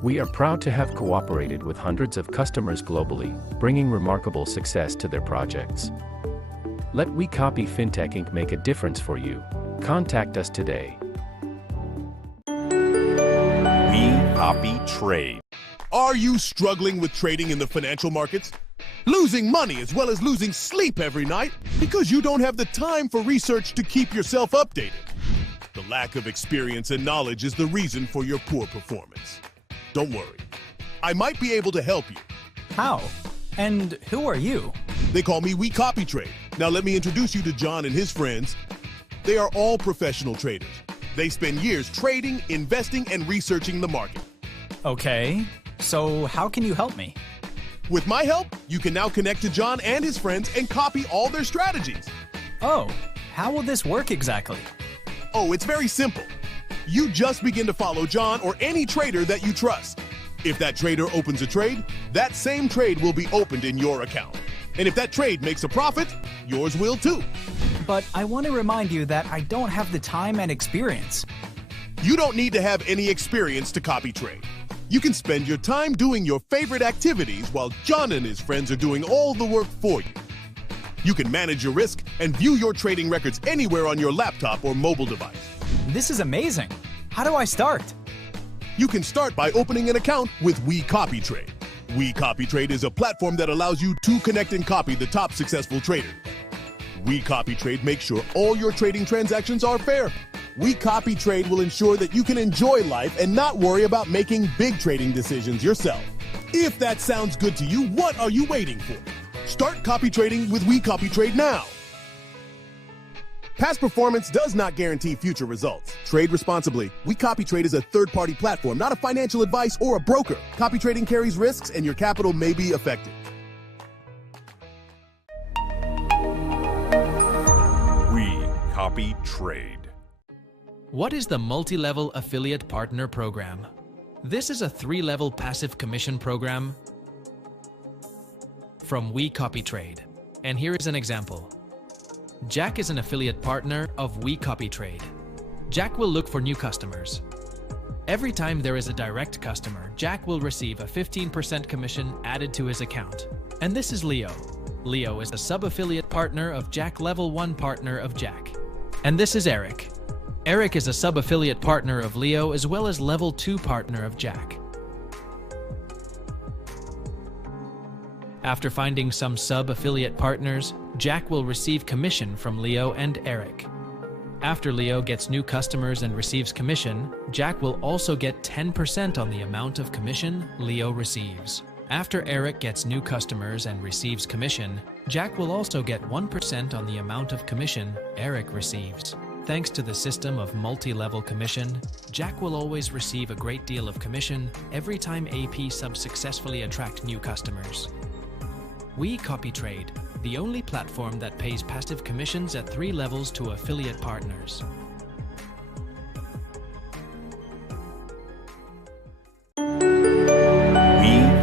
We are proud to have cooperated with hundreds of customers globally, bringing remarkable success to their projects. Let WeCopy Fintech Inc. make a difference for you. Contact us today. WeCopyTrade. Are you struggling with trading in the financial markets? Losing money as well as losing sleep every night because you don't have the time for research to keep yourself updated? The lack of experience and knowledge is the reason for your poor performance. Don't worry. I might be able to help you. How? And who are you? They call me WeCopyTrade. Now let me introduce you to John and his friends. They are all professional traders. They spend years trading, investing, and researching the market. Okay, so how can you help me? With my help, you can now connect to John and his friends and copy all their strategies. Oh, how will this work exactly? Oh, it's very simple. You just begin to follow John or any trader that you trust. If that trader opens a trade, that same trade will be opened in your account. And if that trade makes a profit, yours will too. But I want to remind you that I don't have the time and experience. You don't need to have any experience to copy trade. You can spend your time doing your favorite activities while John and his friends are doing all the work for you. You can manage your risk and view your trading records anywhere on your laptop or mobile device. This is amazing. How do I start? You can start by opening an account with WeCopyTrade. WeCopyTrade is a platform that allows you to connect and copy the top successful traders. WeCopyTrade makes sure all your trading transactions are fair. WeCopyTrade will ensure that you can enjoy life and not worry about making big trading decisions yourself. If that sounds good to you, what are you waiting for? Start copy trading with WeCopyTrade now. Past performance does not guarantee future results. Trade responsibly. WeCopyTrade is a third-party platform, not a financial advice or a broker. Copy trading carries risks and your capital may be affected. WeCopyTrade. What is the Multi-Level Affiliate Partner Program? This is a 3-level passive commission program from WeCopyTrade. And here is an example. Jack is an affiliate partner of WeCopyTrade. Jack will look for new customers. Every time there is a direct customer, Jack will receive a 15% commission added to his account. And this is Leo. Leo is a sub-affiliate partner of Jack, level 1 partner of Jack. And this is Eric. Eric is a sub-affiliate partner of Leo as well as level 2 partner of Jack. After finding some sub-affiliate partners, Jack will receive commission from Leo and Eric. After Leo gets new customers and receives commission, Jack will also get 10% on the amount of commission Leo receives. After Eric gets new customers and receives commission, Jack will also get 1% on the amount of commission Eric receives. Thanks to the system of multi-level commission, Jack will always receive a great deal of commission every time AP subs successfully attract new customers. WeCopyTrade, the only platform that pays passive commissions at 3 levels to affiliate partners.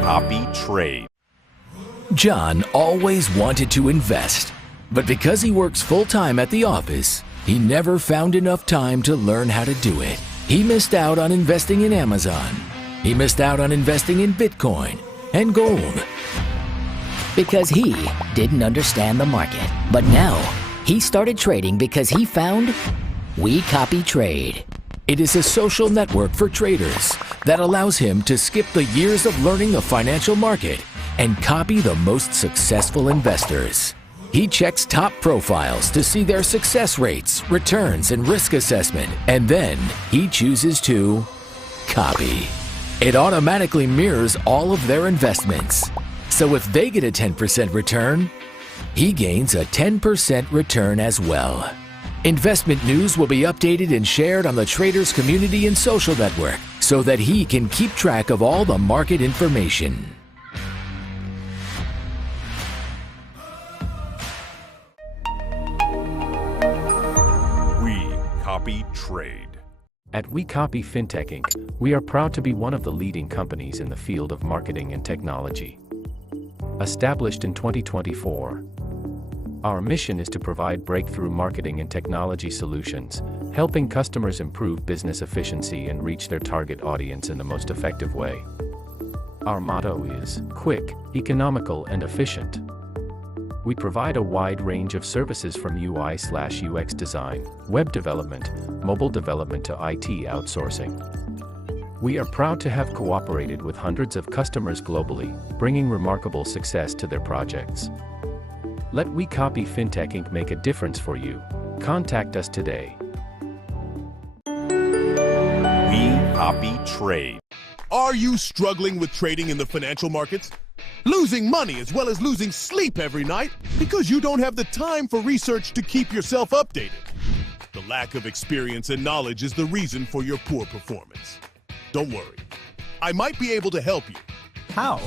WeCopyTrade. John always wanted to invest, but because he works full-time at the office, he never found enough time to learn how to do it. He missed out on investing in Amazon. He missed out on investing in Bitcoin and gold. Because he didn't understand the market. But now, he started trading because he found WeCopyTrade. It is a social network for traders that allows him to skip the years of learning the financial market and copy the most successful investors. He checks top profiles to see their success rates, returns, and risk assessment, and then he chooses to copy. It automatically mirrors all of their investments. So if they get a 10% return, he gains a 10% return as well. Investment news will be updated and shared on the traders community and social network so that he can keep track of all the market information. WeCopyTrade. At WeCopy Fintech Inc., we are proud to be one of the leading companies in the field of marketing and technology. Established in 2024, Our mission is to provide breakthrough marketing and technology solutions, helping customers improve business efficiency and reach their target audience in the most effective way. Our motto is quick, economical, and efficient. We provide a wide range of services from UI/UX design, web development, mobile development to IT outsourcing. We are proud to have cooperated with hundreds of customers globally, bringing remarkable success to their projects. Let WeCopy Fintech Inc. make a difference for you. Contact us today. WeCopyTrade. Are you struggling with trading in the financial markets? Losing money as well as losing sleep every night because you don't have the time for research to keep yourself updated. The lack of experience and knowledge is the reason for your poor performance. Don't worry, I might be able to help you. How?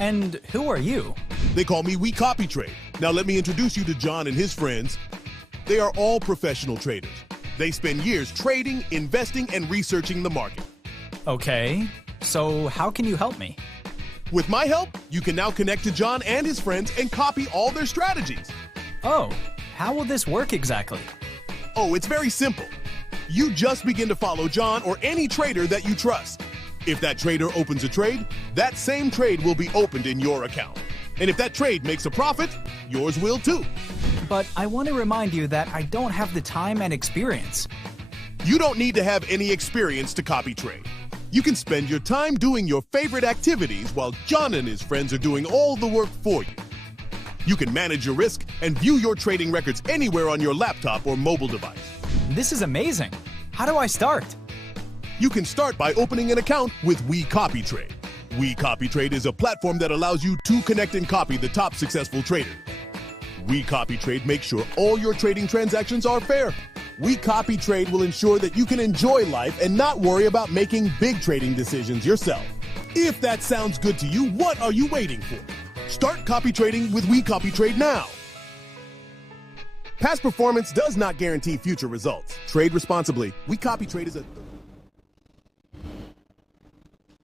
And who are you? They call me WeCopyTrade. Now let me introduce you to John and his friends. They are all professional traders. They spend years trading, investing, and researching the market. Okay, so how can you help me? With my help, you can now connect to John and his friends and copy all their strategies. Oh, how will this work exactly? Oh, it's very simple. You just begin to follow John or any trader that you trust. If that trader opens a trade, that same trade will be opened in your account. And if that trade makes a profit, yours will too. But I want to remind you that I don't have the time and experience. You don't need to have any experience to copy trade. You can spend your time doing your favorite activities while John and his friends are doing all the work for you. You can manage your risk and view your trading records anywhere on your laptop or mobile device. This is amazing. How do I start? You can start by opening an account with WeCopyTrade. WeCopyTrade is a platform that allows you to connect and copy the top successful traders. WeCopyTrade makes sure all your trading transactions are fair. WeCopyTrade will ensure that you can enjoy life and not worry about making big trading decisions yourself. If that sounds good to you, what are you waiting for? Start copy trading with WeCopyTrade now. Past performance does not guarantee future results. Trade responsibly. WeCopyTrade is a...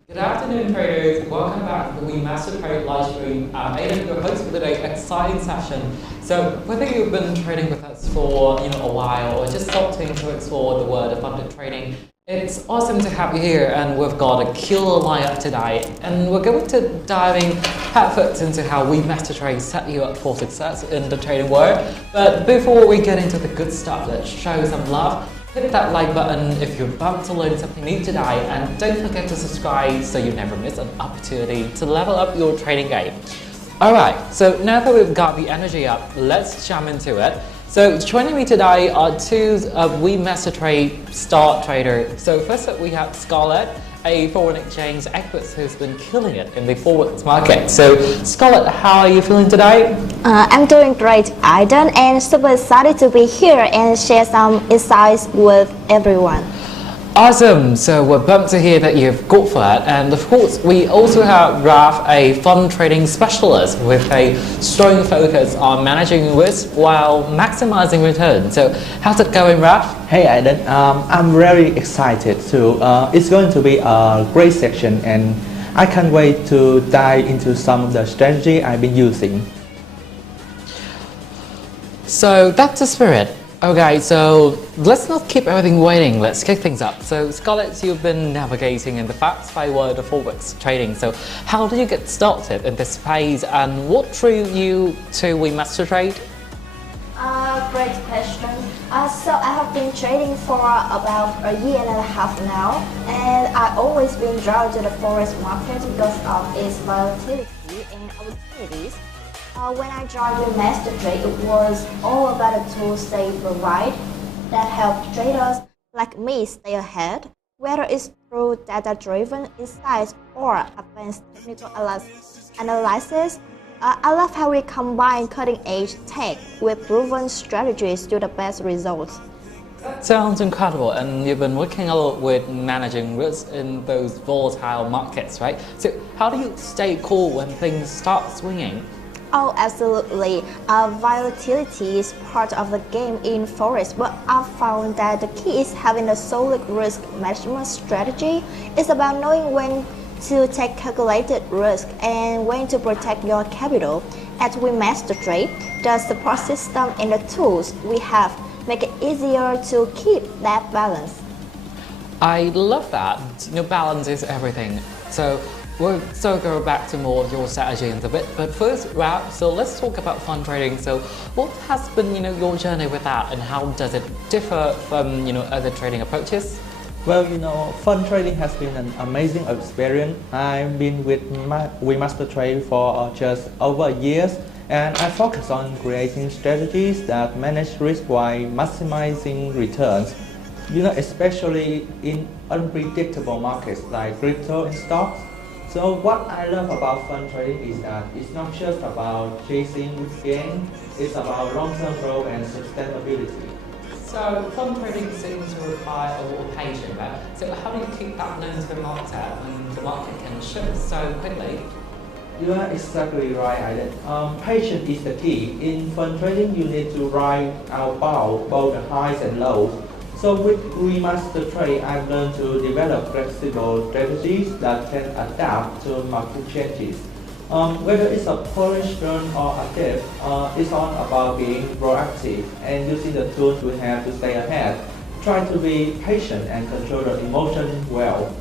Good afternoon, traders. Welcome back to the WeMasterTrade live stream. I'm Aidan, your host for today's exciting session. So, whether you've been trading with us for a while or just starting to explore the world of funded trading, it's awesome to have you here, and we've got a killer lineup today. And we're going to diving headfirst into how WeMasterTrade set you up for success in the trading world. But before we get into the good stuff, let's show some love. Hit that like button if you're about to learn something new today, and don't forget to subscribe so you never miss an opportunity to level up your trading game. Alright, so now that we've got the energy up, let's jump into it. So joining me today are two WeMasterTrade star traders. So first up we have Scarlett, a foreign exchange expert who's been killing it in the Forex market. So Scarlett, how are you feeling today? I'm doing great, Aidan, and super excited to be here and share some insights with everyone. Awesome, so we're pumped to hear that you've got for it. And of course, we also have Raf, a fund trading specialist with a strong focus on managing risk while maximizing returns. So how's it going, Raf? Hey Aidan, I'm very excited too. It's going to be a great section, and I can't wait to dive into some of the strategy I've been using. So that's the spirit. Okay, so let's not keep everything waiting, let's kick things up. So Scarlett, you've been navigating in the fast-paced world of Forex trading. So how did you get started in this space, and what drew you to WeMasterTrade? Great question. So I have been trading for about a year and a half now, and I've always been drawn to the Forex market because of its volatility and opportunities. When I joined WeMasterTrade, it was all about the tools they provide that help traders like me stay ahead, whether it's through data-driven insights or advanced technical analysis. I love how we combine cutting-edge tech with proven strategies to the best results. That sounds incredible, and you've been working a lot with managing risk in those volatile markets, right? So how do you stay cool when things start swinging? Oh, absolutely. Volatility is part of the game in Forex, but I've found that the key is having a solid risk management strategy. It's about knowing when to take calculated risk and when to protect your capital. At WeMasterTrade, the support system and the tools we have make it easier to keep that balance. I love that. Balance is everything. So we'll go back to more of your strategy in a bit. But first, Ralph, so let's talk about fund trading. So what has been your journey with that, and how does it differ from other trading approaches? Well, fund trading has been an amazing experience. I've been with WeMasterTrade for just over a year, and I focus on creating strategies that manage risk while maximizing returns. Especially in unpredictable markets like crypto and stocks. So what I love about fund trading is that it's not just about chasing gain, it's about long-term growth and sustainability. So fund trading seems to require a lot of patience, right? So how do you keep that known to the market when the market can shift so quickly? You are exactly right, Aiden. Patience is the key. In fund trading, you need to ride out both the highs and lows. So with WeMasterTrade, I've learned to develop flexible strategies that can adapt to market changes. Whether it's a bullish run or a dip, it's all about being proactive and using the tools we have to stay ahead. Try to be patient and control the emotion well.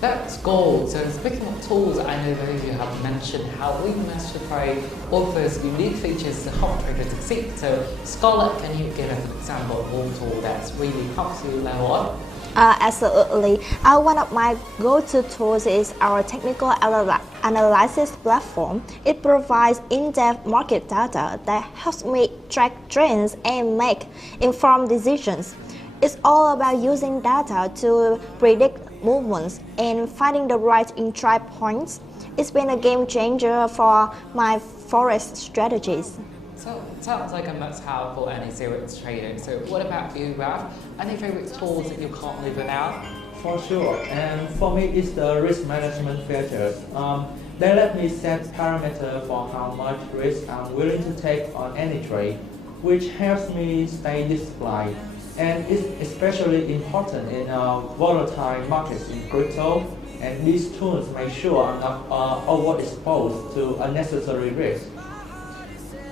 That's gold. So speaking of tools, I know those of you have mentioned how WeMasterTrade offers unique features to help traders succeed. So Scarlett, can you give an example of one tool that's really helps you level up? Absolutely. One of my go-to tools is our technical analysis platform. It provides in-depth market data that helps me track trends and make informed decisions. It's all about using data to predict movements and finding the right entry points. It's been a game changer for my Forex strategies. So it sounds like a must-have for any serious trader. So what about you, Ralph? Any favorite tools that you can't live without? For sure, and for me it's the risk management features. They let me set parameters for how much risk I'm willing to take on any trade, which helps me stay disciplined. And it's especially important in volatile markets in crypto, and these tools make sure I'm not overexposed to unnecessary risk.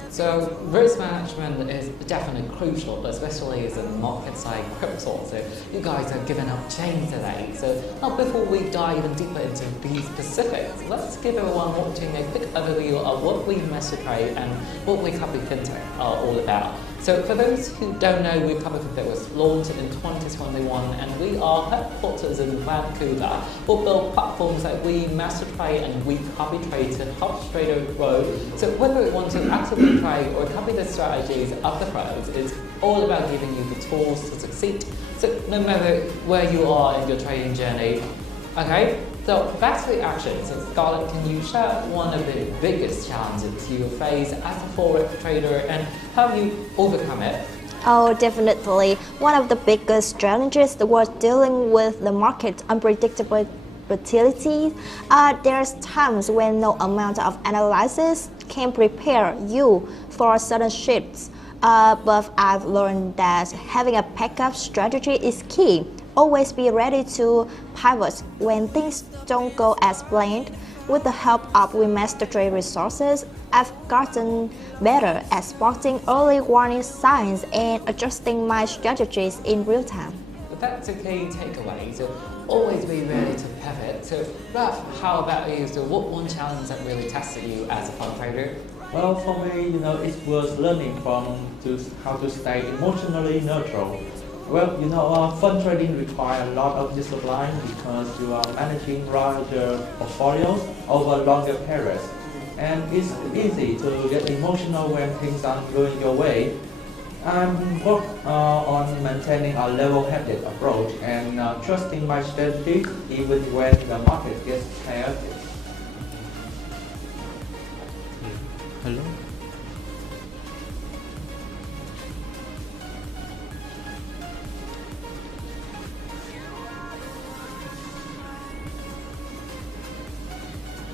So risk management is definitely crucial, especially as a market side crypto. So you guys are giving up chains today. So now before we dive even deeper into these specifics, let's give everyone watching a quick overview of what WeMasterTrade and what WeCopy Fintech are all about. So for those who don't know, WeCopy Fintech was launched in 2021, and we are headquarters in Vancouver. We build platforms like WeMasterTrade and WeCopyTrade to help traders grow. So whether you want to actively trade or copy the strategies of the pros, it's all about giving you the tools to succeed. So no matter where you are in your trading journey, okay? So back to the action. So Scarlett, can you share one of the biggest challenges you face as a Forex trader and how you overcome it? Oh, definitely. One of the biggest challenges was dealing with the market unpredictability. There's times when no amount of analysis can prepare you for certain shifts. But I've learned that having a backup strategy is key. Always be ready to pivot when things don't go as planned. With the help of WeMasterTrade resources, I've gotten better at spotting early warning signs and adjusting my strategies in real time. That's a key takeaway. So always be ready to pivot. So Ralph, how about you? So what one challenge that really tested you as a fund trader? Well, for me, it was learning how to stay emotionally neutral. Well, fund trading requires a lot of discipline because you are managing larger portfolios over longer periods. And it's easy to get emotional when things aren't going your way. I'm working on maintaining a level-headed approach and trusting my strategy even when the market gets chaotic. Hello?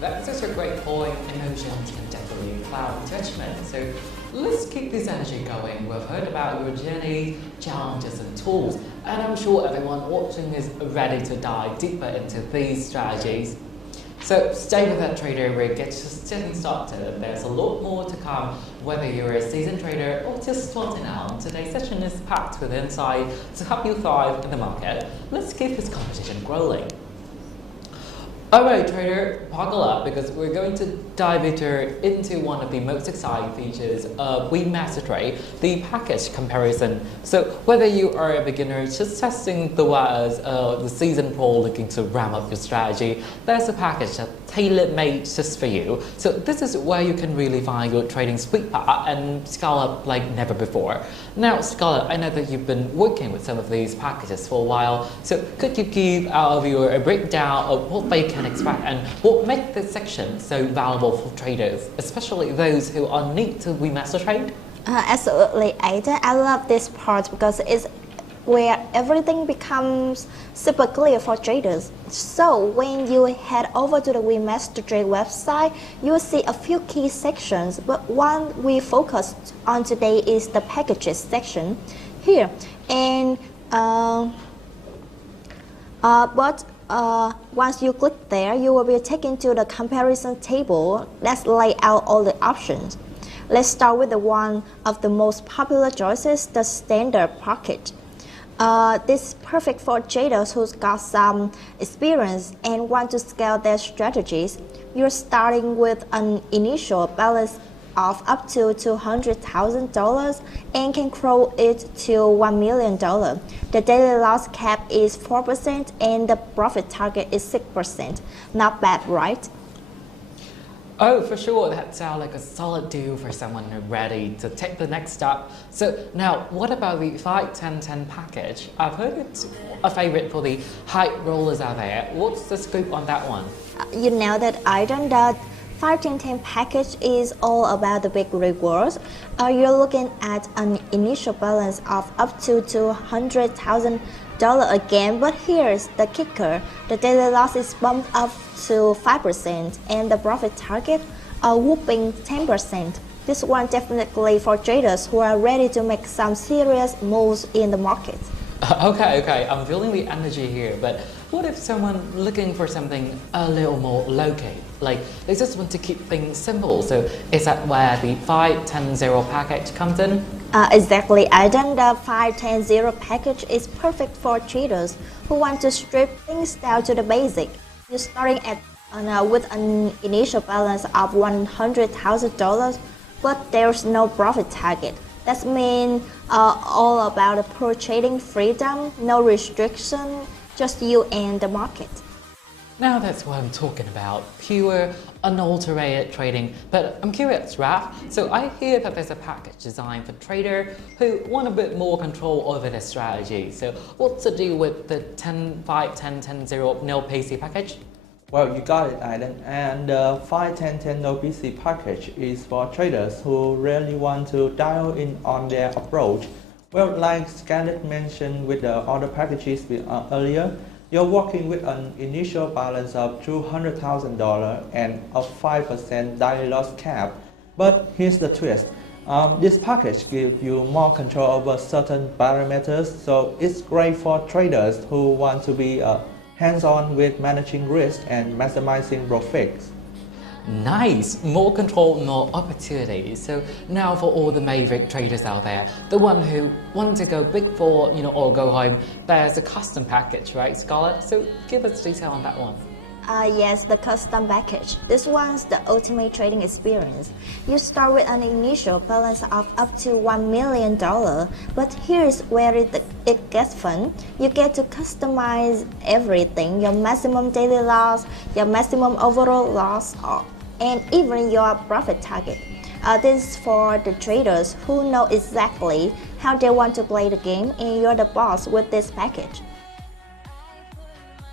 That's such a great point. Emotions can definitely cloud judgment. So let's keep this energy going. We've heard about your journey, challenges and tools, and I'm sure everyone watching is ready to dive deeper into these strategies. So stay with that trader, we're just getting started. There's a lot more to come, whether you're a seasoned trader or just starting out. Today's session is packed with insight to help you thrive in the market. Let's keep this conversation growing. Alright trader, buckle up because we're going to dive into one of the most exciting features of WeMasterTrade, the package comparison. So whether you are a beginner just testing the waters, the seasoned pro looking to ramp up your strategy, there's a package that's tailor-made just for you. So this is where you can really find your trading sweet spot and scale up like never before. Now Scarlett, I know that you've been working with some of these packages for a while, so could you give a breakdown of what they can expect and what makes this section so valuable for traders, especially those who are new to WeMasterTrade? Absolutely, Aiden. I love this part because it's where everything becomes super clear for traders. So when you head over to the WeMasterTrade website, you'll see a few key sections, but one we focused on today is the packages section here. And once you click there, you will be taken to the comparison table that's lay out all the options. Let's start with the one of the most popular choices, the standard package. This is perfect for traders who's got some experience and want to scale their strategies. You're starting with an initial balance of up to $200,000 and can grow it to $1 million. The daily loss cap is 4% and the profit target is 6%. Not bad, right? Oh, for sure, that sounds like a solid deal for someone who's ready to take the next step. So now, what about the 5-10-10 package? I've heard it's a favorite for the high rollers out there. What's the scoop on that one? You know that Aiden, that 5-10-10 package is all about the big rewards. You're looking at an initial balance of up to $200,000 again, but here's the kicker. The daily loss is bumped up to 5% and the profit target a whooping 10%. This one definitely for traders who are ready to make some serious moves in the market. Okay, I'm feeling the energy here, but what if someone looking for something a little more low-key? Like, they just want to keep things simple, so is that where the 5-10-0 package comes in? Exactly, Aiden. The 5-10-0 package is perfect for traders who want to strip things down to the basic. You're starting at with an initial balance of $100,000, but there's no profit target. That means all about the pro trading freedom, no restriction, just you and the market. Now that's what I'm talking about, pure, unalterated trading. But I'm curious, Raph, so I hear that there's a package designed for traders who want a bit more control over their strategy. So what's the deal with the 10-5-10-10-0 no PC package? Well, you got it, Aiden. And the 5-10-10 no PC package is for traders who really want to dial in on their approach. Well, like Scarlett mentioned with the other packages earlier, you're working with an initial balance of $200,000 and a 5% daily loss cap. But here's the twist. This package gives you more control over certain parameters, so it's great for traders who want to be hands-on with managing risk and maximizing profits. Nice! More control, more opportunity. So now for all the maverick traders out there, the one who want to go big for, or go home, there's a custom package, right, Scarlett? So give us detail on that one. Yes, the custom package. This one's the ultimate trading experience. You start with an initial balance of up to $1 million, but here's where it gets fun. You get to customize everything, your maximum daily loss, your maximum overall loss, and even your profit target. This is for the traders who know exactly how they want to play the game, and you're the boss with this package.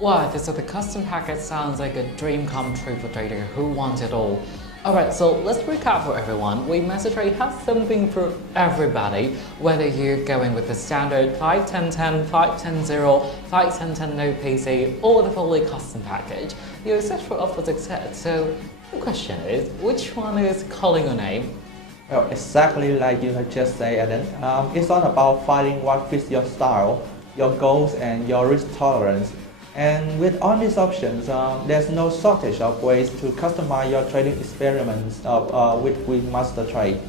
Wow, so the custom package sounds like a dream come true for traders who want it all. Alright, so let's recap for everyone. WeMasterTrade has something for everybody, whether you're going with the standard 5-10-10, 5-10-0, 5-10-10 no PC, or the fully custom package. You're set for up for success. So the question is, which one is calling your name? Well, exactly like you have just said, Adam. It's all about finding what fits your style, your goals, and your risk tolerance. And with all these options, there's no shortage of ways to customize your trading experiments with WeMasterTrade.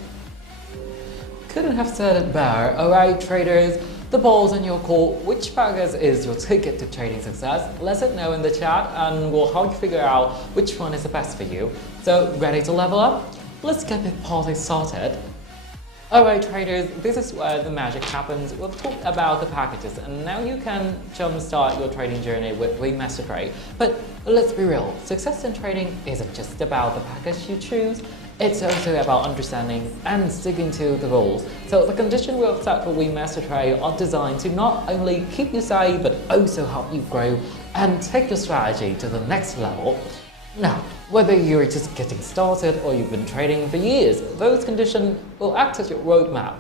Couldn't have said it better. Alright traders, the ball's in your court. Which package is your ticket to trading success? Let us know in the chat and we'll help you figure out which one is the best for you. So ready to level up? Let's get the party started. Alright traders, this is where the magic happens. We've talked about the packages and now you can jumpstart your trading journey with WeMasterTrade. But let's be real, success in trading isn't just about the package you choose, it's also about understanding and sticking to the rules. So the conditions we've set for WeMasterTrade are designed to not only keep you safe but also help you grow and take your strategy to the next level. Now, whether you're just getting started or you've been trading for years, those conditions will act as your roadmap.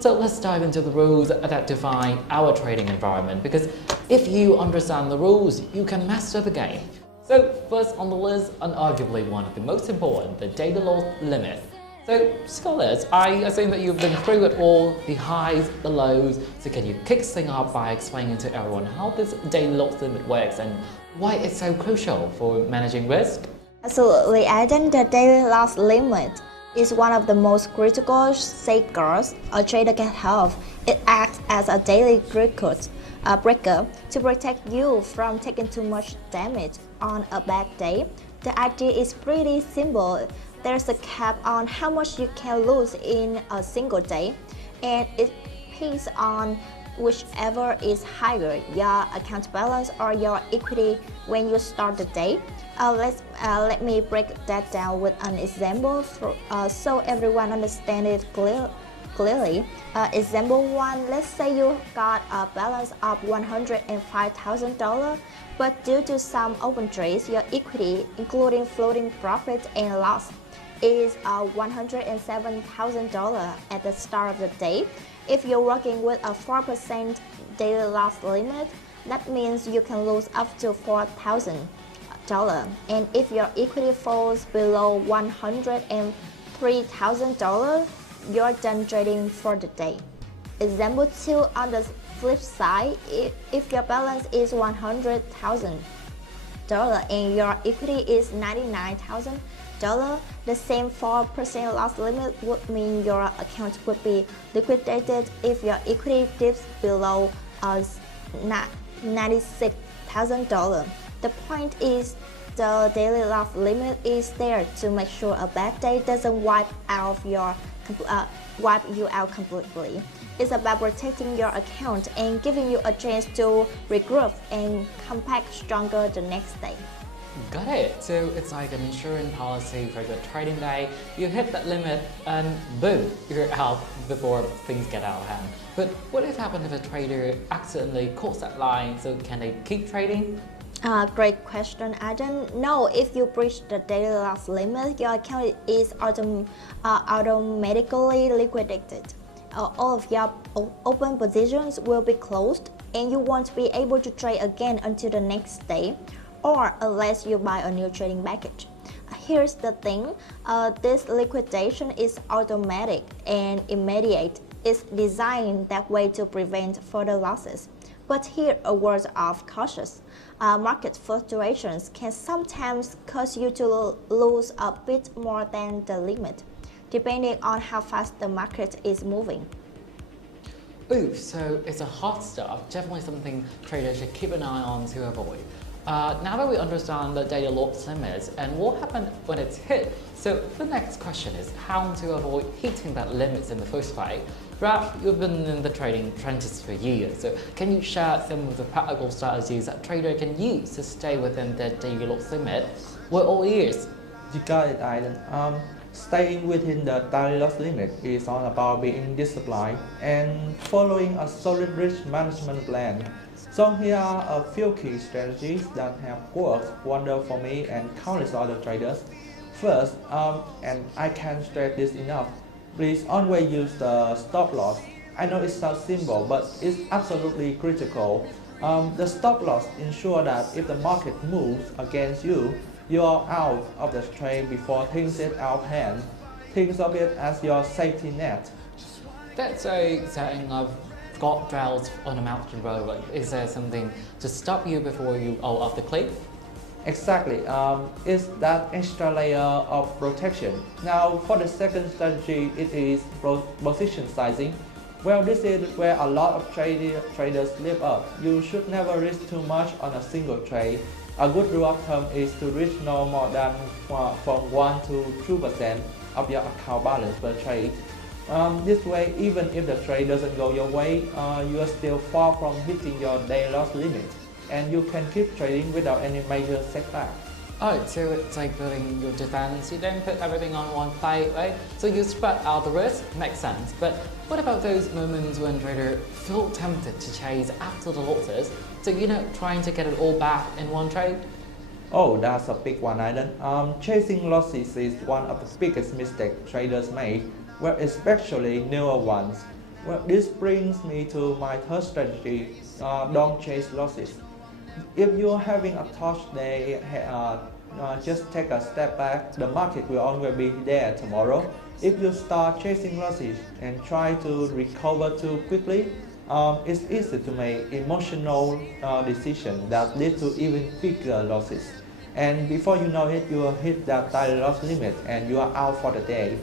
So let's dive into the rules that define our trading environment, because if you understand the rules, you can master the game. So first on the list, and arguably one of the most important, the daily loss limit. So scholars, I assume that you've been through it all, the highs, the lows, so can you kick things up by explaining to everyone how this daily loss limit works and why it's so crucial for managing risk? Absolutely, Adam. The daily loss limit is one of the most critical safeguards a trader can have. It acts as a daily breaker to protect you from taking too much damage on a bad day. The idea is pretty simple. There's a cap on how much you can lose in a single day, and it depends on whichever is higher, your account balance or your equity when you start the day. Let me break that down with an example so everyone understands it clearly. Example 1, let's say you got a balance of $105,000, but due to some open trades, your equity, including floating profit and loss, is $107,000 at the start of the day. If you're working with a 4% daily loss limit, that means you can lose up to $4,000. And if your equity falls below $103,000, you're done trading for the day. Example 2, on the flip side, if your balance is $100,000 and your equity is $99,000, the same 4% loss limit would mean your account would be liquidated if your equity dips below $96,000. The point is, the daily loss limit is there to make sure a bad day doesn't wipe you out completely. It's about protecting your account and giving you a chance to regroup and come back stronger the next day. Got it. So it's like an insurance policy for the trading day. You hit that limit and boom, you're out before things get out of hand. But what if happens if a trader accidentally crossed that line? So can they keep trading? Great question, Adam. No, if you breach the daily loss limit, your account is automatically liquidated. All of your open positions will be closed and you won't be able to trade again until the next day, or unless you buy a new trading package. Here's the thing, this liquidation is automatic and immediate. It's designed that way to prevent further losses. But here a word of caution. Market fluctuations can sometimes cause you to lose a bit more than the limit, depending on how fast the market is moving. Ooh, so it's a hot stuff, definitely something traders should keep an eye on to avoid. Now that we understand the daily loss limits and what happens when it's hit, so the next question is how to avoid hitting that limits in the first place. Ralph, you've been in the trading trenches for years, so can you share some of the practical strategies that trader can use to stay within their daily loss limit? We're all ears. You got it, Aiden. Staying within the daily loss limit is all about being disciplined and following a solid risk management plan. So here are a few key strategies that have worked wonders for me and countless other traders. First, and I can't stress this enough, please always use the stop loss. I know it sounds simple, but it's absolutely critical. The stop loss ensures that if the market moves against you, you are out of the trade before things get out of hand. Think of it as your safety net. That's a setting of guardrails on a mountain road? Like, is there something to stop you before you go off the cliff? Exactly, it's that extra layer of protection. Now for the second strategy, it is position sizing. Well, this is where a lot of traders slip up. You should never risk too much on a single trade. A good rule of thumb is to risk no more than from 1 to 2% of your account balance per trade. This way, even if the trade doesn't go your way, you are still far from hitting your day loss limit, and you can keep trading without any major setback. Oh, so it's like building your defense. You don't put everything on one plate, right? So you spread out the risk, makes sense. But what about those moments when traders feel tempted to chase after the losses? So, trying to get it all back in one trade? Oh, that's a big one, Aiden. Chasing losses is one of the biggest mistakes traders make, well, especially newer ones. Well, this brings me to my third strategy, don't chase losses. If you're having a tough day, just take a step back. The market will always be there tomorrow. If you start chasing losses and try to recover too quickly, it's easy to make emotional decisions that lead to even bigger losses. And before you know it, you will hit that daily loss limit and you are out for the day.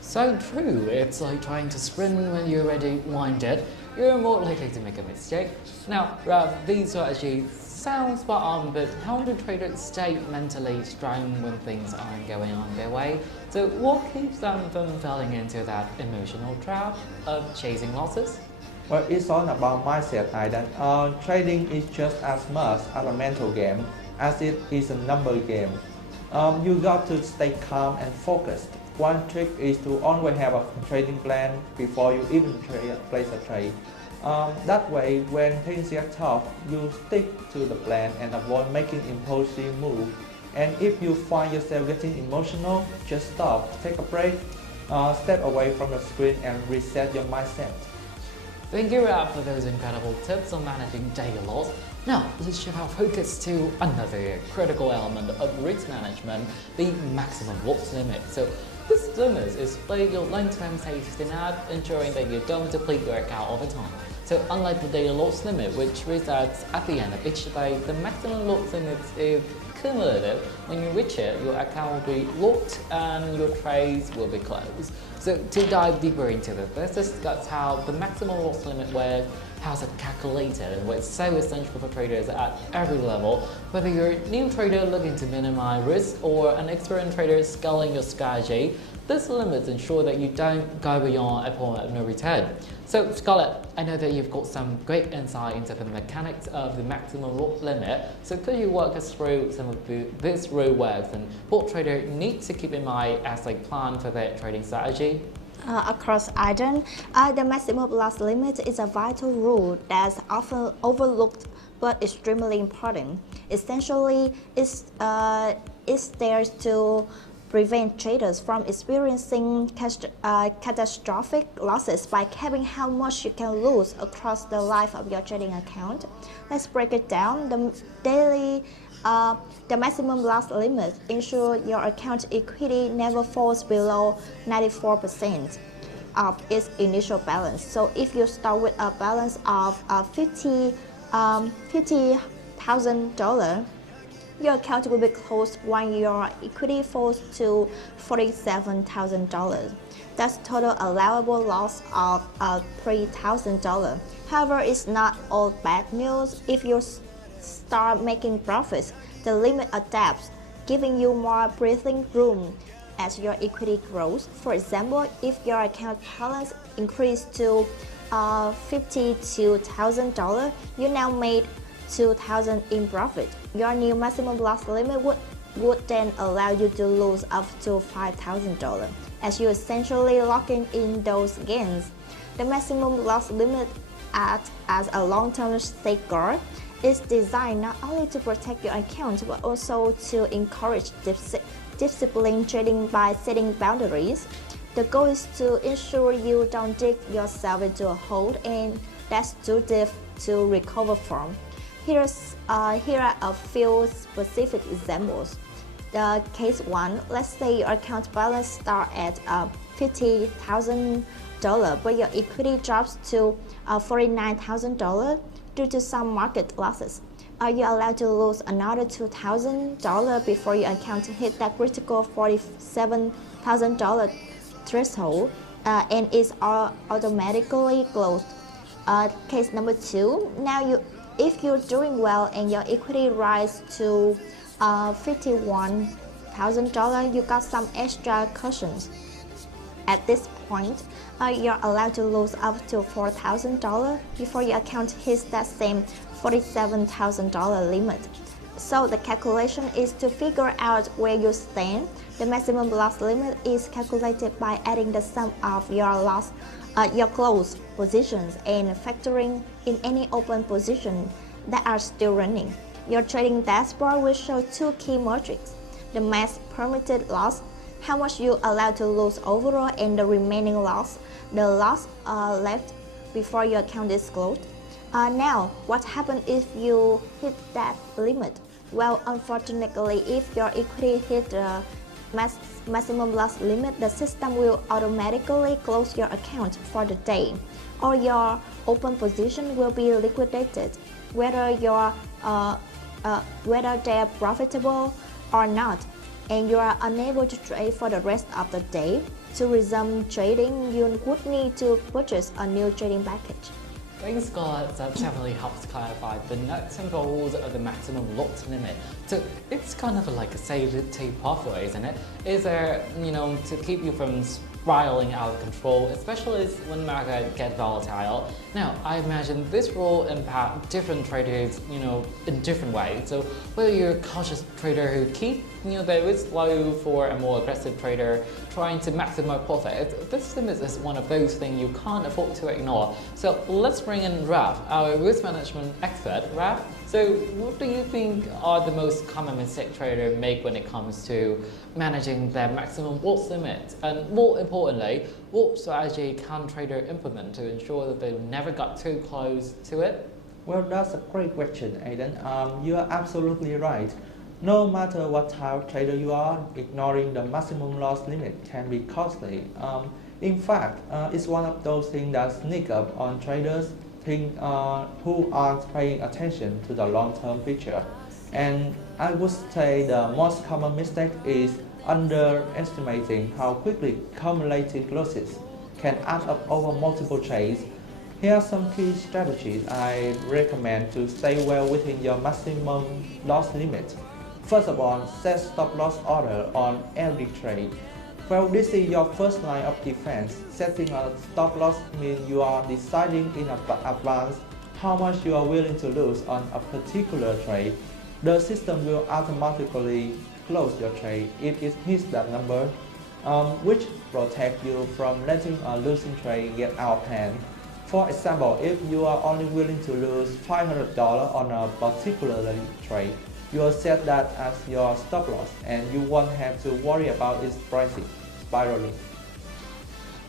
So true. It's like trying to sprint when you're already winded. You're more likely to make a mistake. Now, Ralph, these strategies sound spot on, but how do traders stay mentally strong when things aren't going on their way? So what keeps them from falling into that emotional trap of chasing losses? Well, it's all about mindset, Aidan. Trading is just as much as a mental game as it is a number game. You got to stay calm and focused. One trick is to always have a trading plan before you even place a trade. That way, when things get tough, you stick to the plan and avoid making impulsive moves. And if you find yourself getting emotional, just stop, take a break, step away from the screen and reset your mindset. Thank you, Ralph, for those incredible tips on managing daily loss. Now, let's shift our focus to another critical element of risk management, the maximum loss limit. So this limit is like your long-term safety net, ensuring that you don't deplete your account over time. So unlike the daily loss limit, which resets at the end of each day, the maximum loss limit is cumulative. When you reach it, your account will be locked and your trades will be closed. So to dive deeper into this, let's discuss how the maximum loss limit works, how it's calculated, and what's so essential for traders at every level. Whether you're a new trader looking to minimize risk or an experienced trader scaling your strategy, this limits ensure that you don't go beyond a point of no return. So Scarlett, I know that you've got some great insight into the mechanics of the maximum loss limit. So could you walk us through some of this rule works and what trader needs to keep in mind as they plan for their trading strategy? Across Aidan, the maximum loss limit is a vital rule that's often overlooked but extremely important. Essentially, it's there to prevent traders from experiencing catastrophic losses by capping how much you can lose across the life of your trading account. Let's break it down. The maximum loss limit ensures your account equity never falls below 94% of its initial balance. So if you start with a balance of $50,000, your account will be closed when your equity falls to $47,000. That's total allowable loss of $3,000. However, it's not all bad news. If you start making profits, the limit adapts, giving you more breathing room as your equity grows. For example, if your account balance increased to $52,000, you now made $2,000 in profit. Your new maximum loss limit would then allow you to lose up to $5,000, as you're essentially locking in those gains. The maximum loss limit acts as a long-term safeguard. It's designed not only to protect your account, but also to encourage disciplined trading by setting boundaries. The goal is to ensure you don't dig yourself into a hole and that's too deep to recover from. Here are a few specific examples. case 1, let's say your account balance starts at $50,000, but your equity drops to $49,000 due to some market losses. Are you allowed to lose another $2,000 before your account hit that critical $47,000 threshold and is automatically closed? Case number 2, now if you're doing well and your equity rise to $51,000, you got some extra cushions. At this point, you're allowed to lose up to $4,000 before your account hits that same $47,000 limit. So the calculation is to figure out where you stand. The maximum loss limit is calculated by adding the sum of your closed positions and factoring in any open position that are still running. Your trading dashboard will show 2 key metrics: the max permitted loss, how much you allowed to lose overall, and the remaining loss, the loss left before your account is closed. Now, what happens if you hit that limit? Well, unfortunately, if your equity hit the maximum loss limit, the system will automatically close your account for the day, or your open position will be liquidated, whether they're profitable or not, and you are unable to trade for the rest of the day. To resume trading, you would need to purchase a new trading package. Thanks, Scott. That definitely helps clarify the nuts and bolts of the maximum lot limit. So it's kind of like a safety pathway, isn't it? Is there, to keep you from spiraling out of control, especially when market get volatile. Now, I imagine this will impact different traders, in different ways. So whether you're a cautious trader who keeps, their risk low for a more aggressive trader trying to maximize profit, this limit is one of those things you can't afford to ignore. So let's bring in Raf, our risk management expert. Raf, so what do you think are the most common mistakes traders make when it comes to managing their maximum loss limit? And more importantly, what strategy can traders implement to ensure that they never got too close to it? Well, that's a great question, Aidan. You are absolutely right. No matter what type of trader you are, ignoring the maximum loss limit can be costly. In fact, it's one of those things that sneak up on traders who aren't paying attention to the long-term picture. And I would say the most common mistake is underestimating how quickly cumulative losses can add up over multiple trades. Here are some key strategies I recommend to stay well within your maximum loss limit. First of all, set stop loss order on every trade. Well, this is your first line of defense. Setting a stop loss means you are deciding in advance how much you are willing to lose on a particular trade. The system will automatically close your trade if it hits that number, which protects you from letting a losing trade get out of hand. For example, if you are only willing to lose $500 on a particular trade, you will set that as your stop loss and you won't have to worry about its pricing spiraling.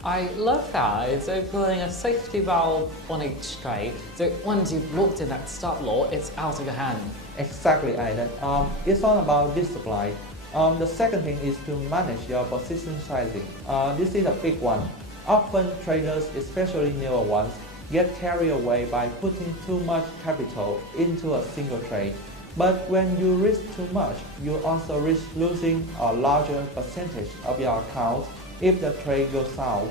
I love that. So putting a safety valve on each trade, so once you've looked at that stop loss, it's out of your hand. Exactly, Aidan. It's all about discipline. The second thing is to manage your position sizing. This is a big one. Often traders, especially newer ones, get carried away by putting too much capital into a single trade. But when you risk too much, you also risk losing a larger percentage of your account if the trade goes south.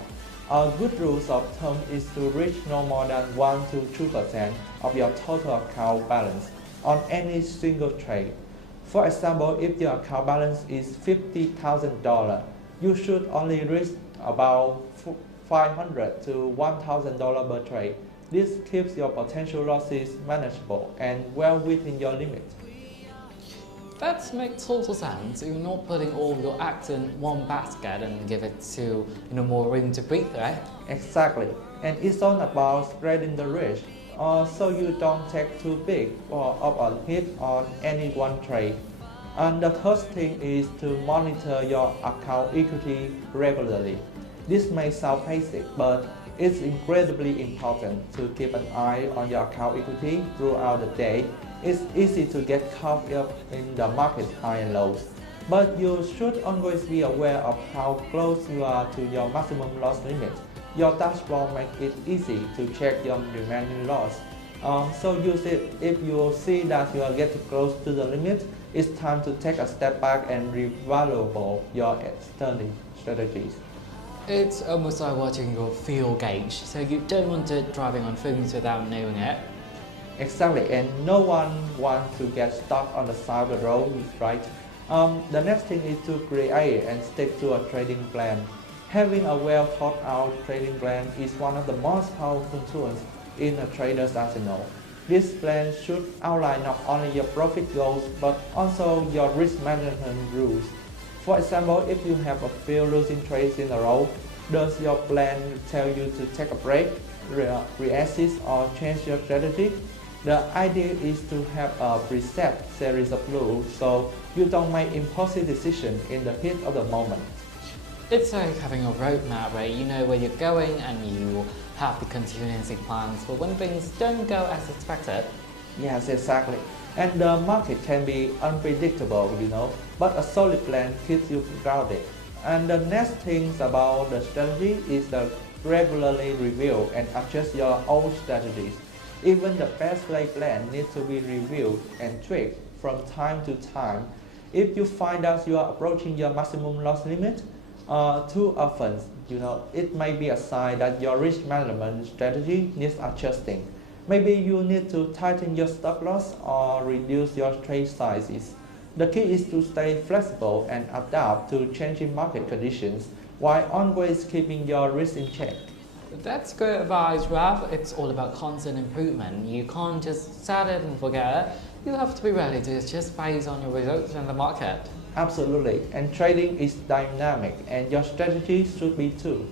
A good rule of thumb is to reach no more than 1 to 2% of your total account balance on any single trade. For example, if your account balance is $50,000, you should only risk about $500 to $1,000 per trade. This keeps your potential losses manageable and well within your limit. That makes total sense. You're not putting all your eggs in one basket and give it to more room to breathe, right? Exactly. And it's all about spreading the risk, so you don't take too big of a hit on any one trade. And the third thing is to monitor your account equity regularly. This may sound basic, but it's incredibly important to keep an eye on your account equity throughout the day. It's easy to get caught up in the market high and lows. But you should always be aware of how close you are to your maximum loss limit. Your dashboard makes it easy to check your remaining loss. So use it. If you see that you are getting close to the limit, it's time to take a step back and reevaluate your strategies. It's almost like watching your fuel gauge, so you don't want it driving on fumes without knowing it. Exactly, and no one wants to get stuck on the side of the road, right? The next thing is to create and stick to a trading plan. Having a well thought out trading plan is one of the most powerful tools in a trader's arsenal. This plan should outline not only your profit goals but also your risk management rules. For example, if you have a few losing trades in a row, does your plan tell you to take a break, reassess, or change your strategy? The idea is to have a preset series of rules so you don't make impulsive decisions in the heat of the moment. It's like having a roadmap where you know where you're going and you have the contingency plans for when things don't go as expected. Yes, exactly. And the market can be unpredictable, but a solid plan keeps you grounded. And the next thing about the strategy is to regularly review and adjust your own strategies. Even the best laid plan needs to be reviewed and tweaked from time to time. If you find that you are approaching your maximum loss limit too often, it may be a sign that your risk management strategy needs adjusting. Maybe you need to tighten your stop loss or reduce your trade sizes. The key is to stay flexible and adapt to changing market conditions while always keeping your risk in check. That's good advice, Ralph. It's all about constant improvement. You can't just set it and forget it. You have to be ready to adjust based on your results in the market. Absolutely, and trading is dynamic and your strategy should be too.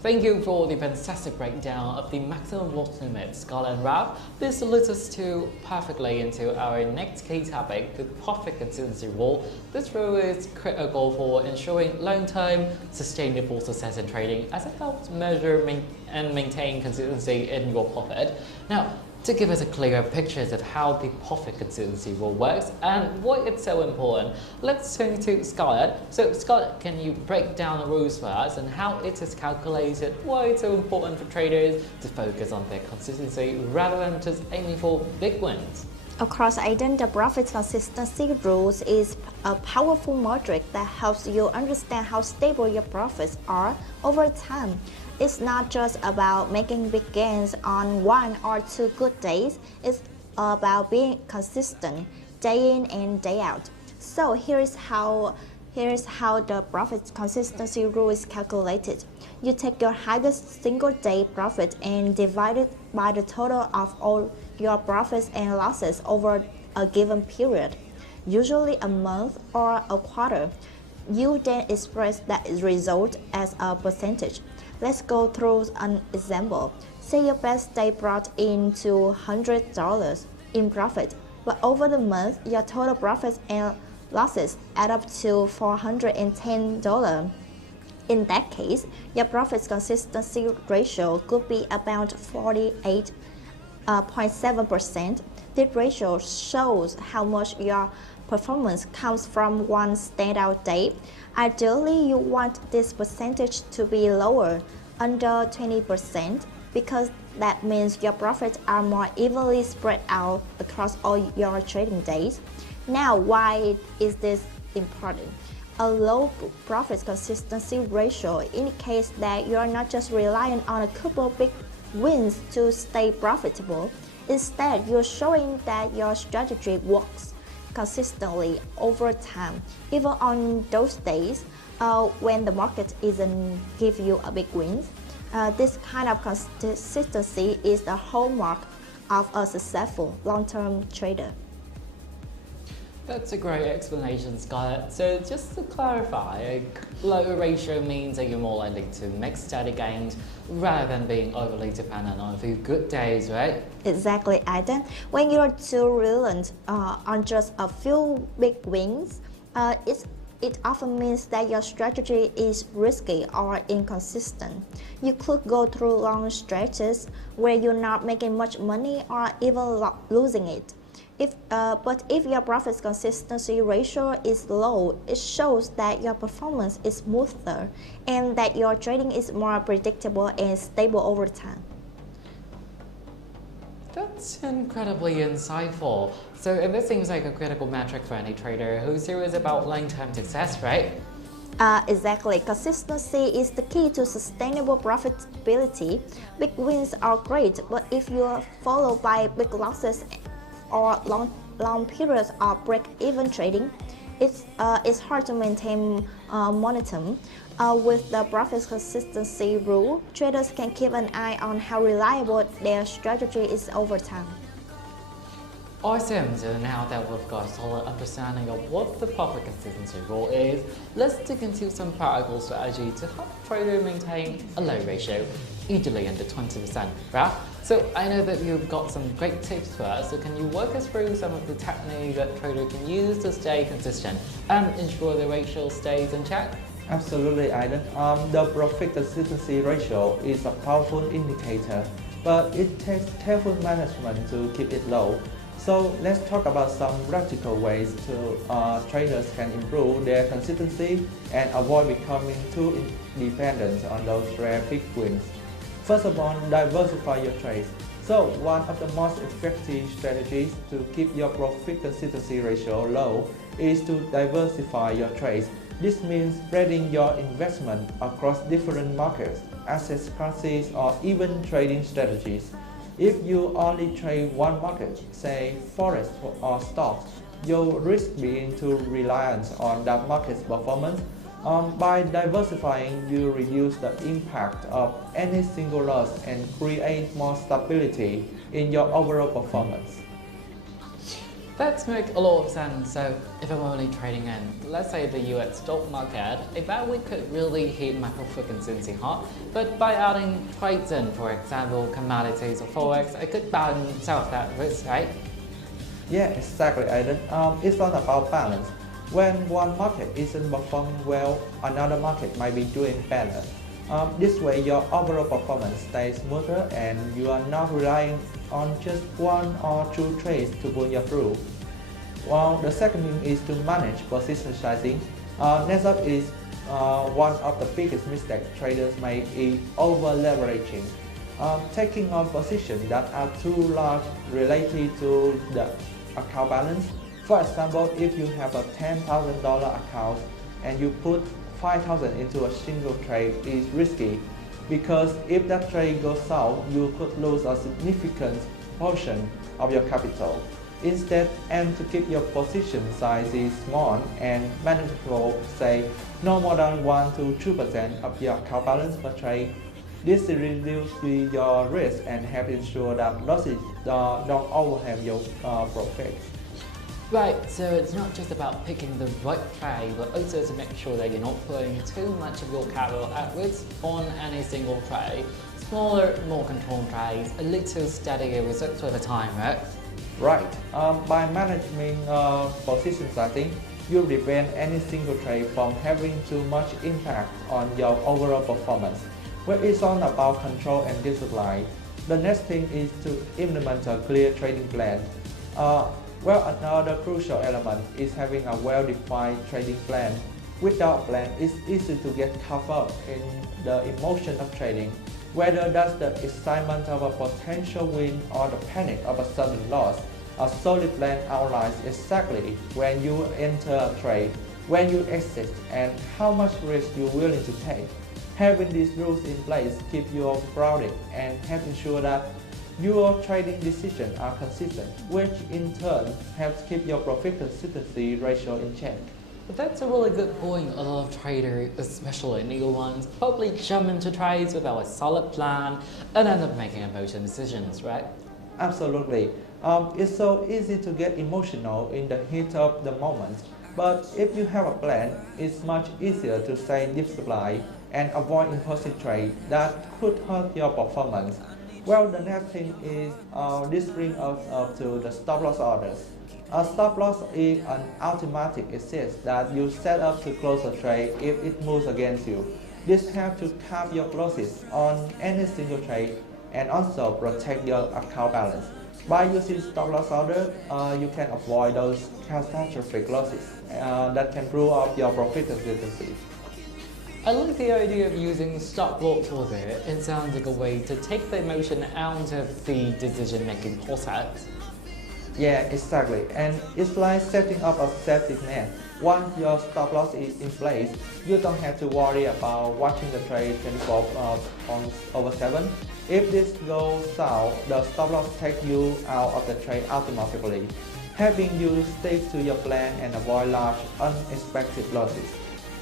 Thank you for the fantastic breakdown of the maximum loss limit, Scott and Ralph. This leads us perfectly into our next key topic, the profit consistency rule. This rule is critical for ensuring long-term, sustainable success in trading as it helps measure and maintain consistency in your profit. Now, to give us a clearer picture of how the profit consistency rule works and why it's so important, let's turn to Scarlett. So Scarlett, can you break down the rules for us and how it is calculated, why it's so important for traders to focus on their consistency rather than just aiming for big wins? Of course, Aiden, the profit consistency rules is a powerful metric that helps you understand how stable your profits are over time. It's not just about making big gains on 1 or 2 good days, it's about being consistent day in and day out. So here's how the profit consistency rule is calculated. You take your highest single day profit and divide it by the total of all your profits and losses over a given period, usually a month or a quarter. You then express that result as a percentage. Let's go through an example. Say your best day brought in $200 in profit, but over the month, your total profits and losses add up to $410. In that case, your profits consistency ratio could be about 48.7%. This ratio shows how much your performance comes from one standout day. Ideally, you want this percentage to be lower, under 20%, because that means your profits are more evenly spread out across all your trading days. Now, why is this important? A low profit consistency ratio indicates that you are not just relying on a couple big wins to stay profitable. Instead, you're showing that your strategy works consistently over time, even on those days when the market isn't give you a big wins. This kind of consistency is the hallmark of a successful long-term trader. That's a great explanation, Scarlett. So just to clarify, a low ratio means that you're more likely to make steady gains rather than being overly dependent on a few good days, right? Exactly, Aiden. When you're too reliant on just a few big wins, it often means that your strategy is risky or inconsistent. You could go through long stretches where you're not making much money or even losing it. But if your profit consistency ratio is low, it shows that your performance is smoother and that your trading is more predictable and stable over time. That's incredibly insightful. So, and this seems like a critical metric for any trader who's serious about long-term success, right? Exactly. Consistency is the key to sustainable profitability. Big wins are great, but if you are followed by big losses or long periods of break-even trading, it's hard to maintain momentum. With the profit consistency rule, traders can keep an eye on how reliable their strategy is over time. Awesome, so now that we've got a solid understanding of what the profit consistency rule is, let's dig into some practical strategy to help traders maintain a low ratio, easily under 20%, right? So I know that you've got some great tips for us, so can you walk us through some of the techniques that traders can use to stay consistent and ensure the ratio stays in check? Absolutely, Aidan. The profit consistency ratio is a powerful indicator, but it takes careful management to keep it low. So let's talk about some practical ways traders can improve their consistency and avoid becoming too dependent on those rare big wins. First of all, diversify your trades. So one of the most effective strategies to keep your profit consistency ratio low is to diversify your trades. This means spreading your investment across different markets, asset classes, or even trading strategies. If you only trade one market, say Forex or stocks, you'll risk being too reliant on that market's performance. By diversifying, you reduce the impact of any single loss and create more stability in your overall performance. That makes a lot of sense. So if I'm only trading in, let's say the US stock market, a bad week could really hit my profit consistency hard. But by adding trades in, for example, commodities or Forex, I could balance out that risk, right? Yeah, exactly, Aidan. It's all about balance. When one market isn't performing well, another market might be doing better. This way, your overall performance stays smoother and you are not relying on just one or two trades to pull you through. Well, the second thing is to manage position sizing. Next up is one of the biggest mistakes traders make is over-leveraging. Taking on positions that are too large related to the account balance. For example, if you have a $10,000 account and you put 5,000 into a single trade, is risky because if that trade goes south, you could lose a significant portion of your capital. Instead, aim to keep your position sizes small and manageable, say no more than 1 to 2% of your account balance per trade. This reduces your risk and helps ensure that losses don't overwhelm your profits. Right, so it's not just about picking the right trade, but also to make sure that you're not putting too much of your capital at risk on any single trade. Smaller, more controlled trades, a little steadier results over time, right? Right. By managing position sizing, you prevent any single trade from having too much impact on your overall performance. Where it's all about control and discipline. The next thing is to implement a clear trading plan. Well, another crucial element is having a well-defined trading plan. Without a plan, it's easy to get caught up in the emotion of trading, whether that's the excitement of a potential win or the panic of a sudden loss. A solid plan outlines exactly when you enter a trade, when you exit, and how much risk you're willing to take. Having these rules in place keep you grounded and help ensure that your trading decisions are consistent, which in turn helps keep your profit consistency ratio in check. But that's a really good point. A lot of traders, especially new ones, probably jump into trades without a solid plan and end up making emotional decisions, right? Absolutely. It's so easy to get emotional in the heat of the moment, but if you have a plan, it's much easier to stay disciplined and avoid impulsive trade that could hurt your performance. Well, the next thing is this brings us up to the stop loss orders. A stop loss is an automatic exit that you set up to close a trade if it moves against you. This helps to cap your losses on any single trade and also protect your account balance. By using stop loss order, you can avoid those catastrophic losses that can rule up your profit consistency. I like the idea of using stop loss order. It sounds like a way to take the emotion out of the decision-making process. Yeah, exactly. And it's like setting up a safety net. Once your stop loss is in place, you don't have to worry about watching the trade 24/7. If this goes south, the stop loss takes you out of the trade automatically, helping you stick to your plan and avoid large unexpected losses.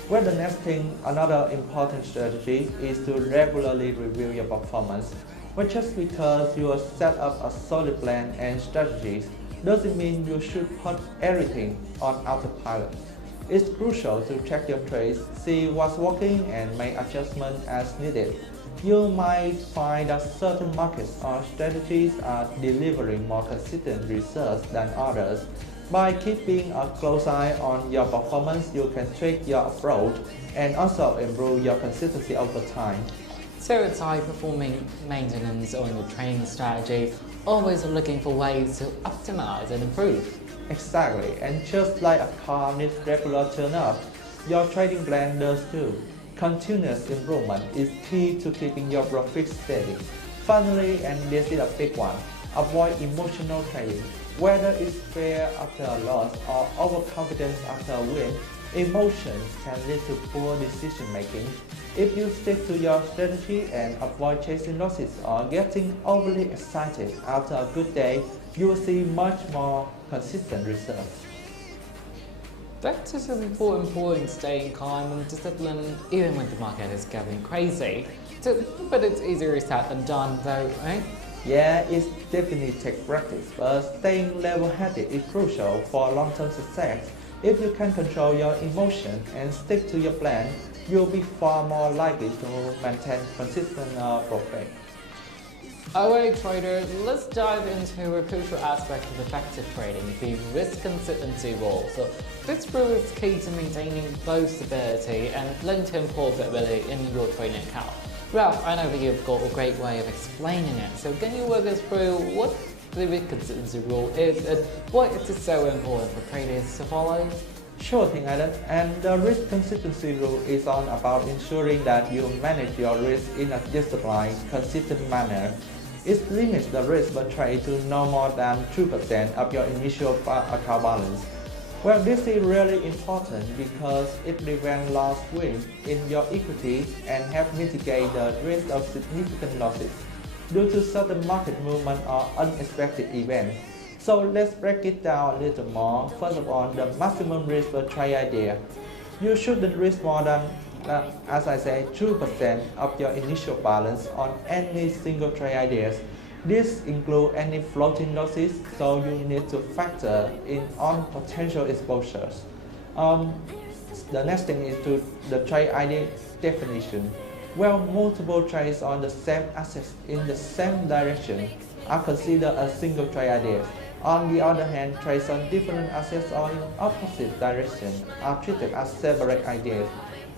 Well, the next thing, another important strategy is to regularly review your performance. But just because you have set up a solid plan and strategies doesn't mean you should put everything on autopilot. It's crucial to check your trades, see what's working, and make adjustments as needed. You might find that certain markets or strategies are delivering more consistent results than others. By keeping a close eye on your performance, you can tweak your approach and also improve your consistency over time. So it's high-performing maintenance on your trading strategy, always looking for ways to optimize and improve. Exactly, and just like a car needs regular tune-up, your trading plan does too. Continuous improvement is key to keeping your profits steady. Finally, and this is a big one, avoid emotional trading. Whether it's fear after a loss or overconfidence after a win, emotions can lead to poor decision-making. If you stick to your strategy and avoid chasing losses or getting overly excited after a good day, you will see much more consistent results. That's just an important point, staying calm and disciplined even when the market is going crazy. But it's easier said than done though, right? Yeah, it definitely takes practice, but staying level-headed is crucial for long-term success. If you can control your emotions and stick to your plan, you'll be far more likely to maintain consistent profit. Alright traders, let's dive into a crucial aspect of effective trading, the risk consistency rule. So this rule is key to maintaining both stability and long-term profitability in your trading account. Ralph, I know that you've got a great way of explaining it, so can you walk us through what the risk consistency rule is and why it is so important for traders to follow? Sure thing, Adam. And the risk consistency rule is all about ensuring that you manage your risk in a disciplined, consistent manner. It limits the risk per trade to no more than 2% of your initial account balance. Well, this is really important because it prevents large swings in your equity and helps mitigate the risk of significant losses due to sudden market movement or unexpected events. So let's break it down a little more. First of all, the maximum risk per trade idea. You shouldn't risk more than, as I say, 2% of your initial balance on any single trade ideas. This includes any floating losses, so you need to factor in on potential exposures. The next thing is the trade idea definition. Well, multiple trades on the same assets in the same direction are considered a single trade idea. On the other hand, trades on different assets or in opposite directions are treated as separate ideas.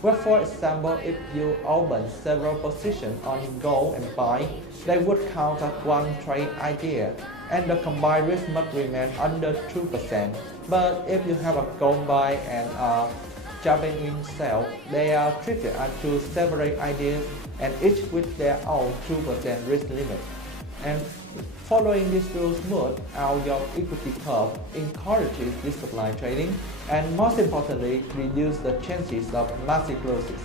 Well, for example, if you open several positions on gold and buy, they would count as one trade idea, and the combined risk must remain under 2%. But if you have a gold buy and a jumping in sell, they are treated as two separate ideas and each with their own 2% risk limit. And following these rules smooth out your equity curve, encourages disciplined trading, and most importantly, reduce the chances of massive losses.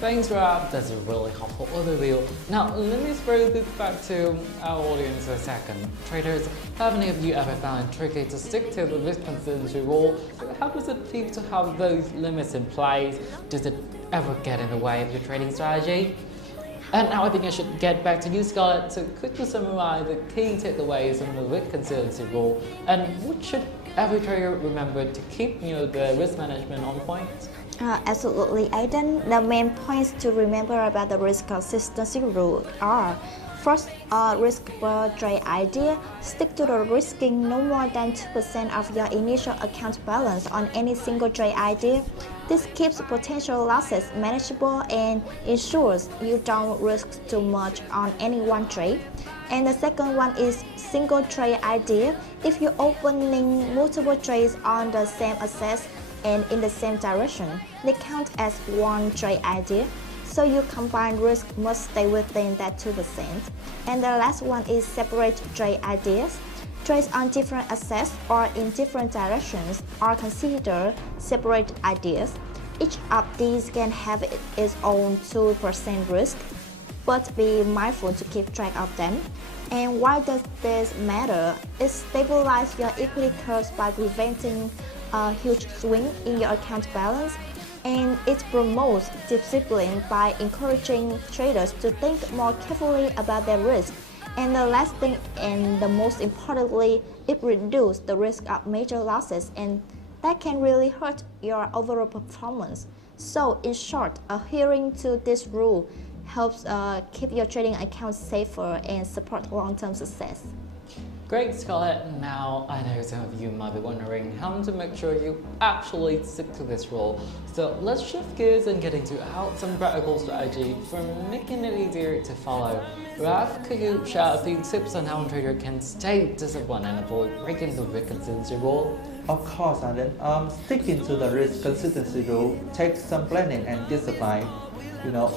Thanks Rob, that's a really helpful overview. Now let me throw this back to our audience for a second. Traders, have any of you ever found it tricky to stick to the risk consistency rule? How does it feel to have those limits in place? Does it ever get in the way of your trading strategy? And now I think I should get back to you, Scarlett. So could you summarize the key takeaways from the risk consistency rule, and what should every trader remember to keep the risk management on point? Absolutely, Aidan. The main points to remember about the risk consistency rule are: first, risk per trade idea. Stick to the risking no more than 2% of your initial account balance on any single trade idea. This keeps potential losses manageable and ensures you don't risk too much on any one trade. And the second one is single trade idea. If you're opening multiple trades on the same assets and in the same direction, they count as one trade idea. So your combined risk must stay within that 2%. And the last one is separate trade ideas. Trades on different assets or in different directions are considered separate ideas. Each of these can have its own 2% risk, but be mindful to keep track of them. And why does this matter? It stabilizes your equity curves by preventing a huge swing in your account balance, and it promotes discipline by encouraging traders to think more carefully about their risk. And the last thing, and the most importantly, it reduces the risk of major losses, and that can really hurt your overall performance. So in short, adhering to this rule helps keep your trading account safer and support long-term success. Great, Scarlett. Now, I know some of you might be wondering how to make sure you actually stick to this rule. So let's shift gears and get into some practical strategy for making it easier to follow. Ralph, could you share a few tips on how a trader can stay disciplined and avoid breaking the risk consistency rule? Of course, Alan. Sticking to the risk consistency rule takes some planning and discipline,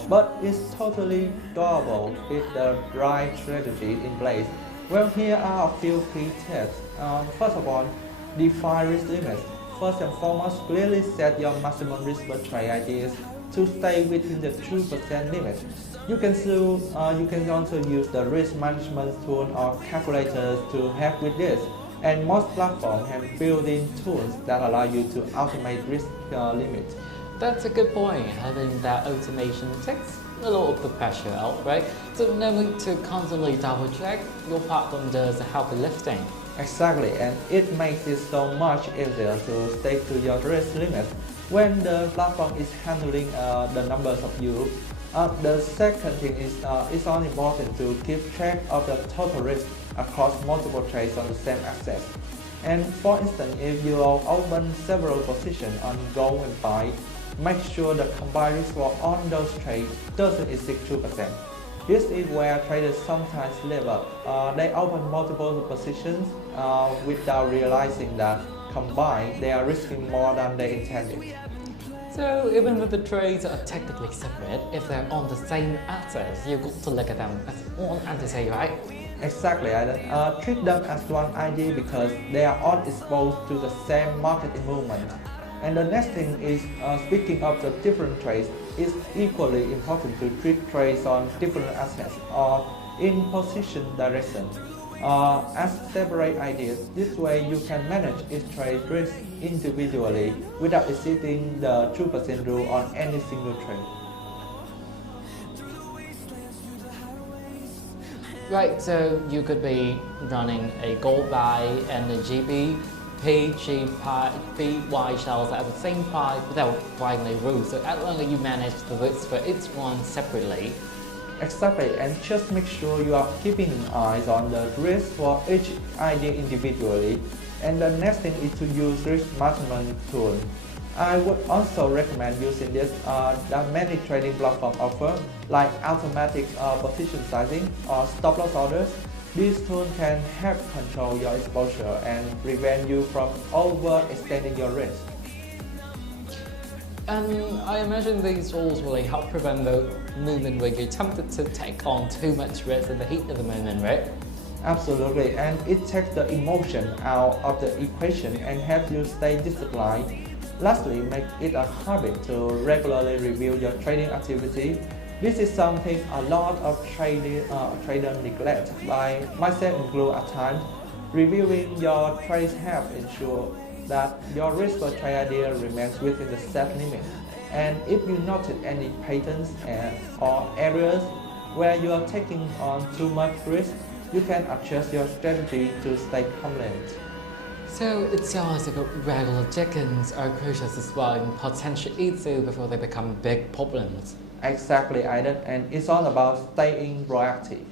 but it's totally doable with the right strategy in place. Well, here are a few key tips. First of all, define risk limits. First and foremost, clearly set your maximum risk per trade ideas to stay within the 2% limit. You can also use the risk management tool or calculators to help with this. And most platforms have built-in tools that allow you to automate risk limits. That's a good point. Having that automation takes a lot of the pressure out, right? So no need to constantly double check. Your platform does the heavy lifting. Exactly, and it makes it so much easier to stick to your risk limits when the platform is handling the numbers of you. The second thing is it's all important to keep track of the total risk across multiple trades on the same asset. And for instance, if you open several positions on gold and buy, make sure the combined risk for on those trades doesn't exceed 2%. This is where traders sometimes slip up. They open multiple positions without realizing that combined they are risking more than they intended. So even if the trades are technically separate, if they're on the same assets, you've got to look at them as one entity, right? Exactly, treat them as one ID because they are all exposed to the same market movement. And the next thing is, speaking of the different trades, it's equally important to treat trades on different assets or in position direction as separate ideas. This way you can manage each trade risk individually without exceeding the 2% rule on any single trade. Right, so you could be running a gold buy and a GB, BY shells at the same price without breaking the rules. So as long as you manage the risk for each one separately. Exactly, and just make sure you are keeping eyes on the risk for each idea individually. And the next thing is to use risk management tool. I would also recommend using this that many trading platforms offer, like automatic position sizing or stop loss orders. These tools can help control your exposure and prevent you from overextending your risk. And I imagine these tools really help prevent the movement where you're tempted to take on too much risk in the heat of the moment, right? Absolutely, and it takes the emotion out of the equation and helps you stay disciplined. Lastly, make it a habit to regularly review your trading activity. This is something a lot of traders neglect, by myself included at times. Reviewing your trades helps ensure that your risk per trade idea remains within the set limit. And if you notice any patterns or areas where you are taking on too much risk, you can adjust your strategy to stay compliant. So it sounds like regular check-ins are crucial as well and potentially easier before they become big problems. Exactly, Aidan, and it's all about staying proactive.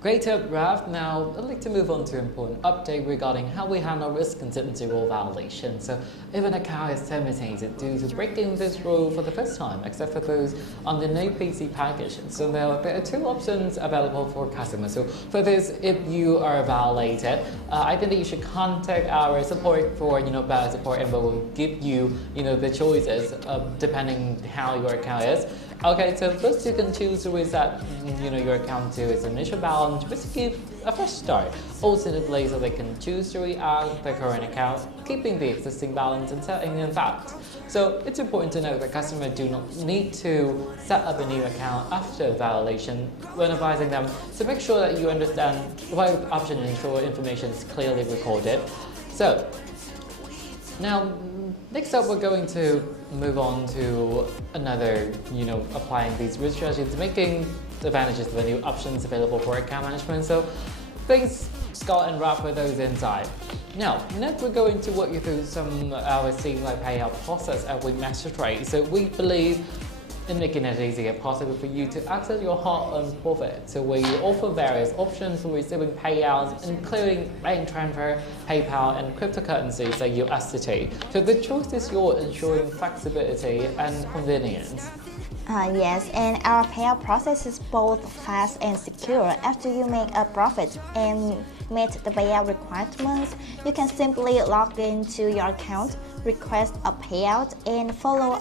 Great tip, Raf. Now, I'd like to move on to an important update regarding how we handle risk uncertainty rule violation. So, if an account is terminated due to breaking this rule for the first time, except for those on the no PC package, so there are two options available for customers. So, for this, if you are violated, I think that you should contact our support for better support, and we will give you the choices depending how your account is. Okay, so first you can choose to reset your account to its initial balance, basically a fresh start. Alternatively, so they can choose to react their current account, keeping the existing balance and setting in fact. So it's important to note that customers do not need to set up a new account after violation when advising them. So make sure that you understand both options and ensure information is clearly recorded. So now, next up, we're going to move on to another, applying these risk strategies, making advantages of the new options available for account management. So, thanks, Scott and Raf, for those insights. Now, next we're going to walk you through some of our streamlined payout process at WeMasterTrade. So, we believe in making it easier possible for you to access your hard-earned profit. So we offer various options for receiving payouts, including bank transfer, PayPal, and cryptocurrencies like USDT. So the choice is yours, ensuring flexibility and convenience. Yes, and our payout process is both fast and secure. After you make a profit and meet the payout requirements, you can simply log into your account, request a payout, and follow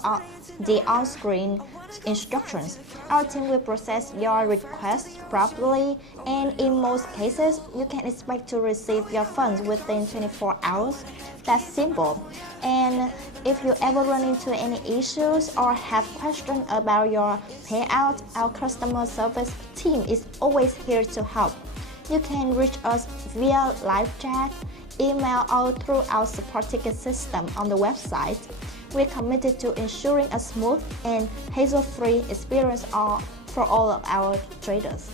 the on-screen instructions. Our team will process your request properly, and in most cases, you can expect to receive your funds within 24 hours. That's simple. And if you ever run into any issues or have questions about your payout, our customer service team is always here to help. You can reach us via live chat, email, or through our support ticket system on the website. We're committed to ensuring a smooth and hassle-free experience for all of our traders.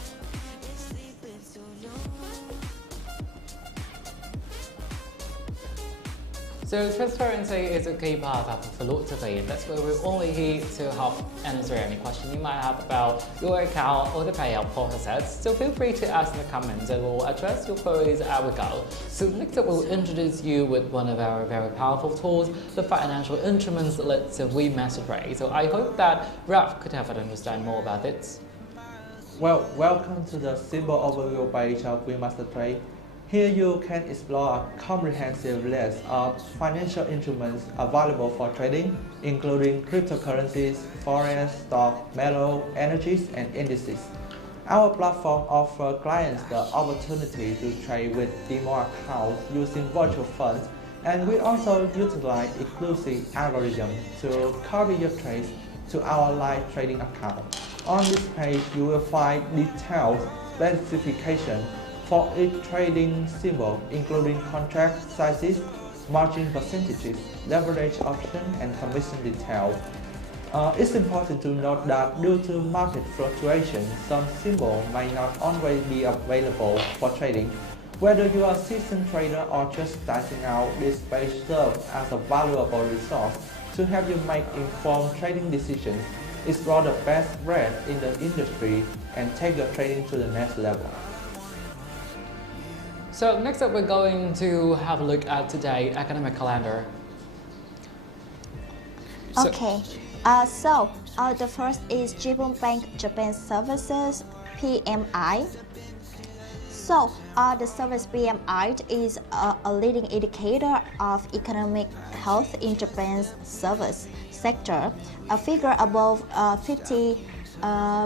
So transparency is a key part of philosophy, and that's where we're only here to help answer any question you might have about your account or the payout process. So feel free to ask in the comments and we'll address your queries as we go. So next up, we'll introduce you with one of our very powerful tools, the financial instruments led to WeMasterTrade. So I hope that Raf could have an understand more about it. Well, welcome to the simple overview page of WeMasterTrade. Here you can explore a comprehensive list of financial instruments available for trading, including cryptocurrencies, forex, stock, metal, energies, and indices. Our platform offers clients the opportunity to trade with demo accounts using virtual funds, and we also utilize exclusive algorithms to copy your trades to our live trading account. On this page, you will find detailed specifications for each trading symbol, including contract sizes, margin percentages, leverage option, and commission details. It's important to note that due to market fluctuations, some symbols may not always be available for trading. Whether you are a seasoned trader or just starting out, this page serves as a valuable resource to help you make informed trading decisions, explore the best rates in the industry, and take your trading to the next level. So next up, we're going to have a look at today's academic calendar. Okay, so the first is Jibun Bank Japan Services PMI. So the service PMI is a leading indicator of economic health in Japan's service sector. A figure above 50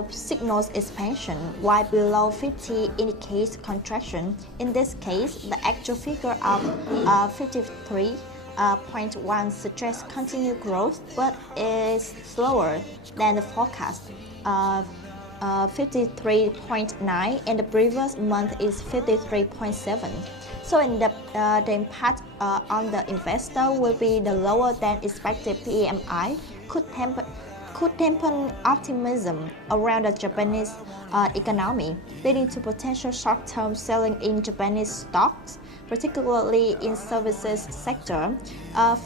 signals expansion, while below 50 indicates contraction. In this case, the actual figure of 53.1 suggests continued growth, but is slower than the forecast. 53.9, and the previous month is 53.7. So in the impact on the investor will be the lower than expected PMI could dampen optimism around the Japanese economy, leading to potential short-term selling in Japanese stocks, particularly in services sector.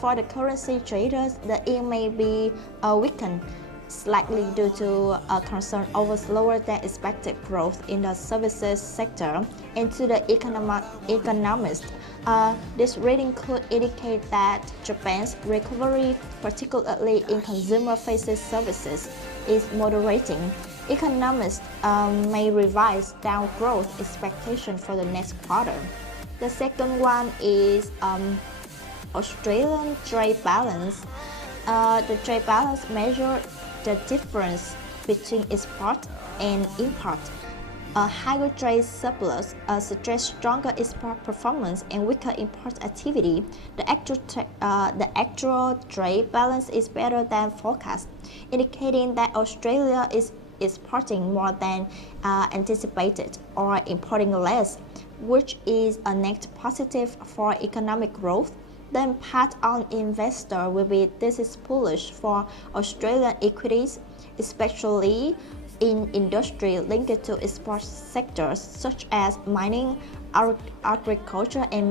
For the currency traders, the yen may be weakened slightly due to a concern over slower than expected growth in the services sector. And to the economist, this reading could indicate that Japan's recovery, particularly in consumer-facing services, is moderating. Economists may revise down growth expectation for the next quarter. The second one is Australian trade balance. The trade balance measures the difference between export and import. A higher trade surplus suggests stronger export performance and weaker import activity. The actual trade balance is better than forecast, indicating that Australia is exporting more than anticipated or importing less, which is a net positive for economic growth. The impact on investor will be this is bullish for Australian equities, especially in industry linked to export sectors such as mining, agriculture, and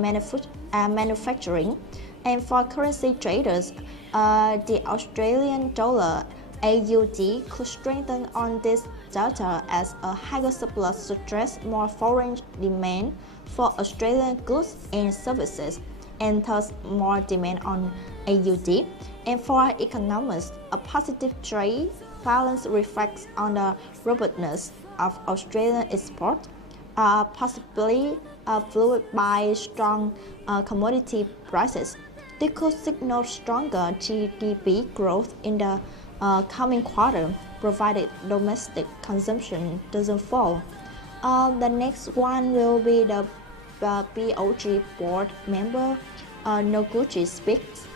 manufacturing. And for currency traders, the Australian dollar AUD could strengthen on this data as a higher surplus suggests more foreign demand for Australian goods and services, and thus more demand on AUD. And for economists, a positive trade balance reflects on the robustness of Australian export, possibly fueled by strong commodity prices. They could signal stronger GDP growth in the coming quarter, provided domestic consumption doesn't fall. The next one will be the BOJ board member Noguchi speaks.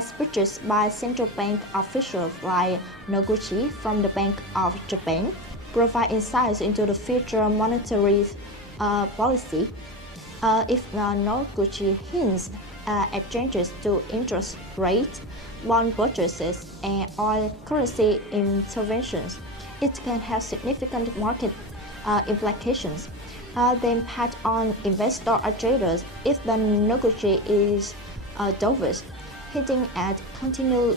Speeches by central bank officials like Noguchi from the Bank of Japan provide insights into the future monetary policy. If Noguchi hints at changes to interest rates, bond purchases, and oil currency interventions, it can have significant market implications. The impact on investor or traders if the Noguchi is dovish, hinting at continued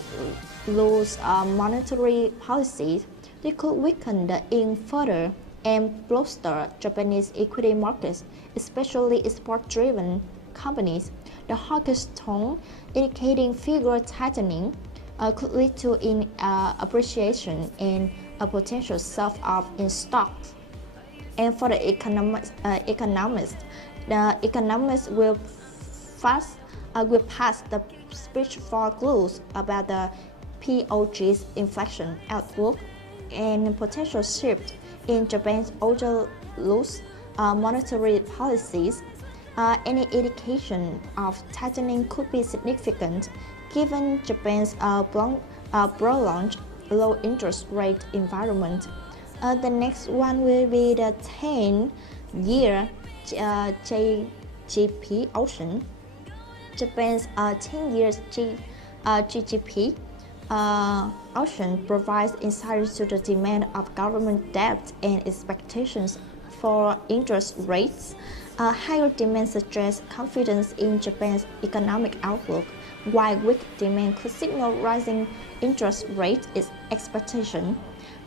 loose monetary policies, they could weaken the yen further and bolster Japanese equity markets, especially export-driven companies. The hawkish tone, indicating figure tightening, could lead to appreciation and a potential sell-off in stocks. And for the economist, the economists will pass the speech for clues about the BOJ's inflation outlook and potential shift in Japan's older loose monetary policies. Any indication of tightening could be significant given Japan's prolonged low interest rate environment. The next one will be the 10-year GDP auction. Japan's 10-year GDP auction provides insights to the demand of government debt and expectations for interest rates. Higher demand suggests confidence in Japan's economic outlook, while weak demand could signal rising interest rate expectation.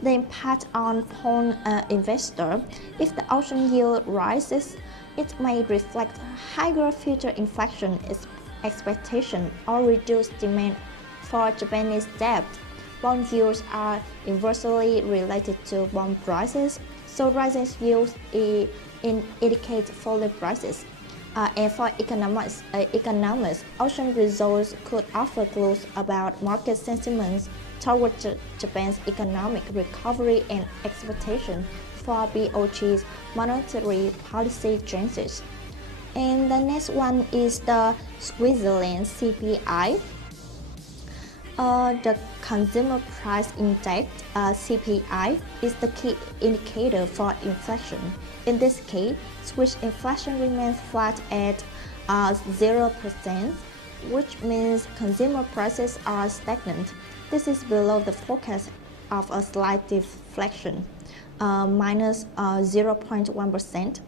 The impact on bond investor, if the auction yield rises, it may reflect higher future inflation expectation or reduced demand for Japanese debt. Bond yields are inversely related to bond prices, so rising yields indicate falling prices. And for economists, auction results could offer clues about market sentiments toward Japan's economic recovery and expectation for BOJ's monetary policy changes. And the next one is the Switzerland CPI. The Consumer Price Index, CPI, is the key indicator for inflation. In this case, Swiss inflation remains flat at 0%, which means consumer prices are stagnant. This is below the forecast of a slight deflation, minus 0.1%.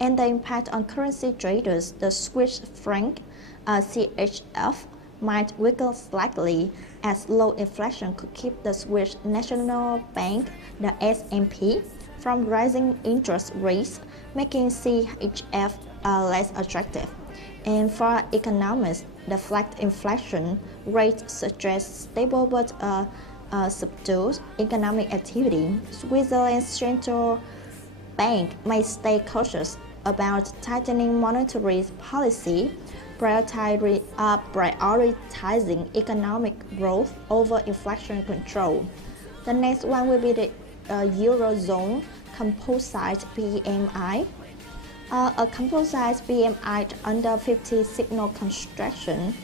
And the impact on currency traders, the Swiss franc, CHF, might weaken slightly as low inflation could keep the Swiss National Bank, the S&P, from rising interest rates, making CHF less attractive. And for economists, the flat inflation rate suggests stable but subdued economic activity. Switzerland's central bank may stay cautious about tightening monetary policy, prioritizing economic growth over inflation control. The next one will be the Eurozone Composite PMI. A composite PMI under 50 signal construction,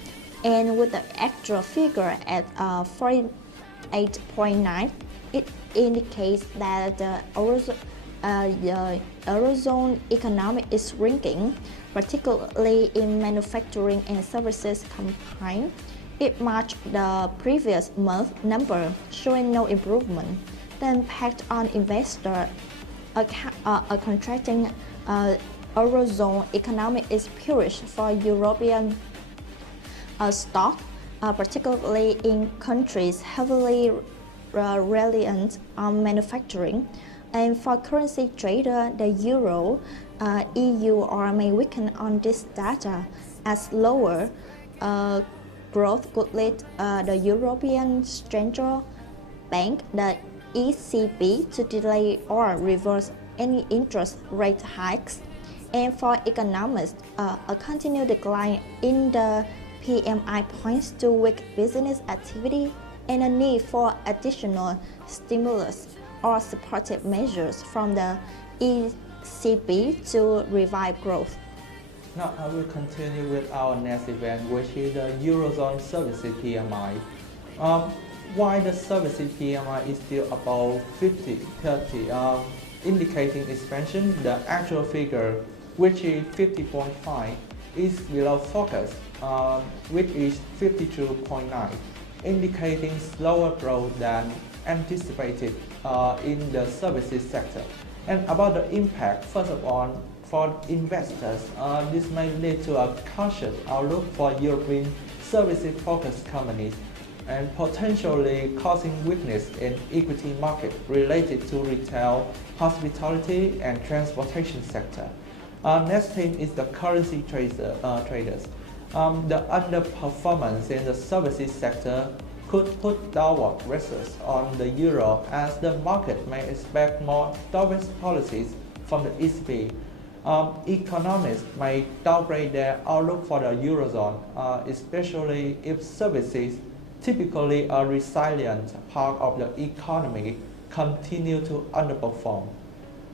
and with the actual figure at 48.9, it indicates that the Eurozone economy is shrinking, particularly in manufacturing and services combined. It matched the previous month number, showing no improvement. The impact on investor a contracting Eurozone economy is bearish for European stock, particularly in countries heavily reliant on manufacturing. And for currency trader, the euro, EUR may weaken on this data as lower growth could lead the European Central Bank, the ECB, to delay or reverse any interest rate hikes. And for economists, a continued decline in the PMI points to weak business activity and a need for additional stimulus or supportive measures from the ECB to revive growth. Now I will continue with our next event, which is the Eurozone Services PMI. While the Services PMI is still above 30, indicating expansion, the actual figure, which is 50.5, is below focus, which is 52.9, indicating slower growth than anticipated in the services sector. And about the impact, first of all, for investors, this may lead to a cautious outlook for European services-focused companies and potentially causing weakness in equity market related to retail, hospitality, and transportation sector. Next thing is the currency traders. The underperformance in the services sector could put downward pressures on the euro as the market may expect more dovish policies from the ECB. Economists may downgrade their outlook for the Eurozone, especially if services, typically a resilient part of the economy, continue to underperform.